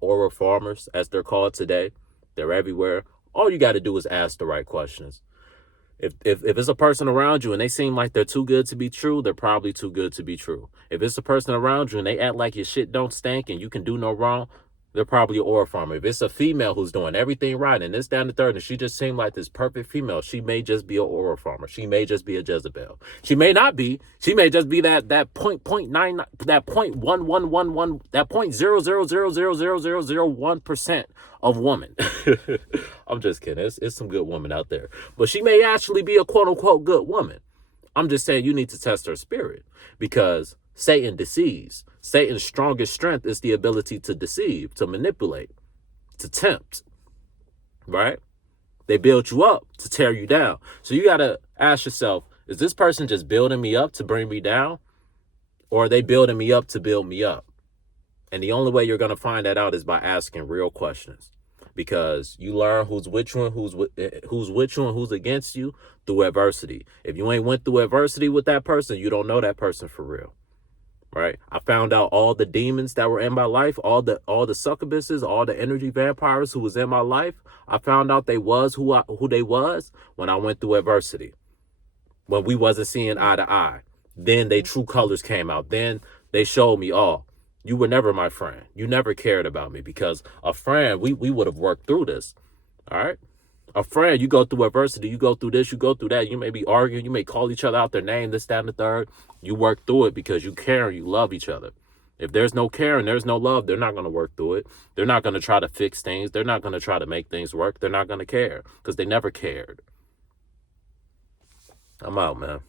aura farmers, as they're called today. They're everywhere. All you got to do is ask the right questions. If it's a person around you and they seem like they're too good to be true, they're probably too good to be true. If it's a person around you and they act like your shit don't stink and you can do no wrong, they're probably an aura farmer. If it's a female who's doing everything right and this, down, the third, and she just seemed like this perfect female, she may just be an aura farmer. She may just be a Jezebel. She may not be. She may just be that 0.99, that 0.1111, that 0.00000001% of woman. I'm just kidding. It's some good women out there. But she may actually be a quote unquote good woman. I'm just saying you need to test her spirit, because Satan deceives. Satan's strongest strength is the ability to deceive, to manipulate, to tempt, right? They build you up to tear you down. So you got to ask yourself, is this person just building me up to bring me down? Or are they building me up to build me up? And the only way you're going to find that out is by asking real questions. Because you learn who's with you and who's with you and who's against you through adversity. If you ain't went through adversity with that person, you don't know that person for real. Right? I found out all the demons that were in my life, all the succubuses, all the energy vampires who was in my life. I found out they was who they was when I went through adversity. When we wasn't seeing eye to eye. Then they true colors came out. Then they showed me, oh, you were never my friend. You never cared about me, because a friend, we would have worked through this. All right? A friend, you go through adversity, you go through this, you go through that. You may be arguing, you may call each other out their name, this, that, and the third. You work through it because you care and you love each other. If there's no care and there's no love, they're not going to work through it. They're not going to try to fix things. They're not going to try to make things work. They're not going to care because they never cared. I'm out, man.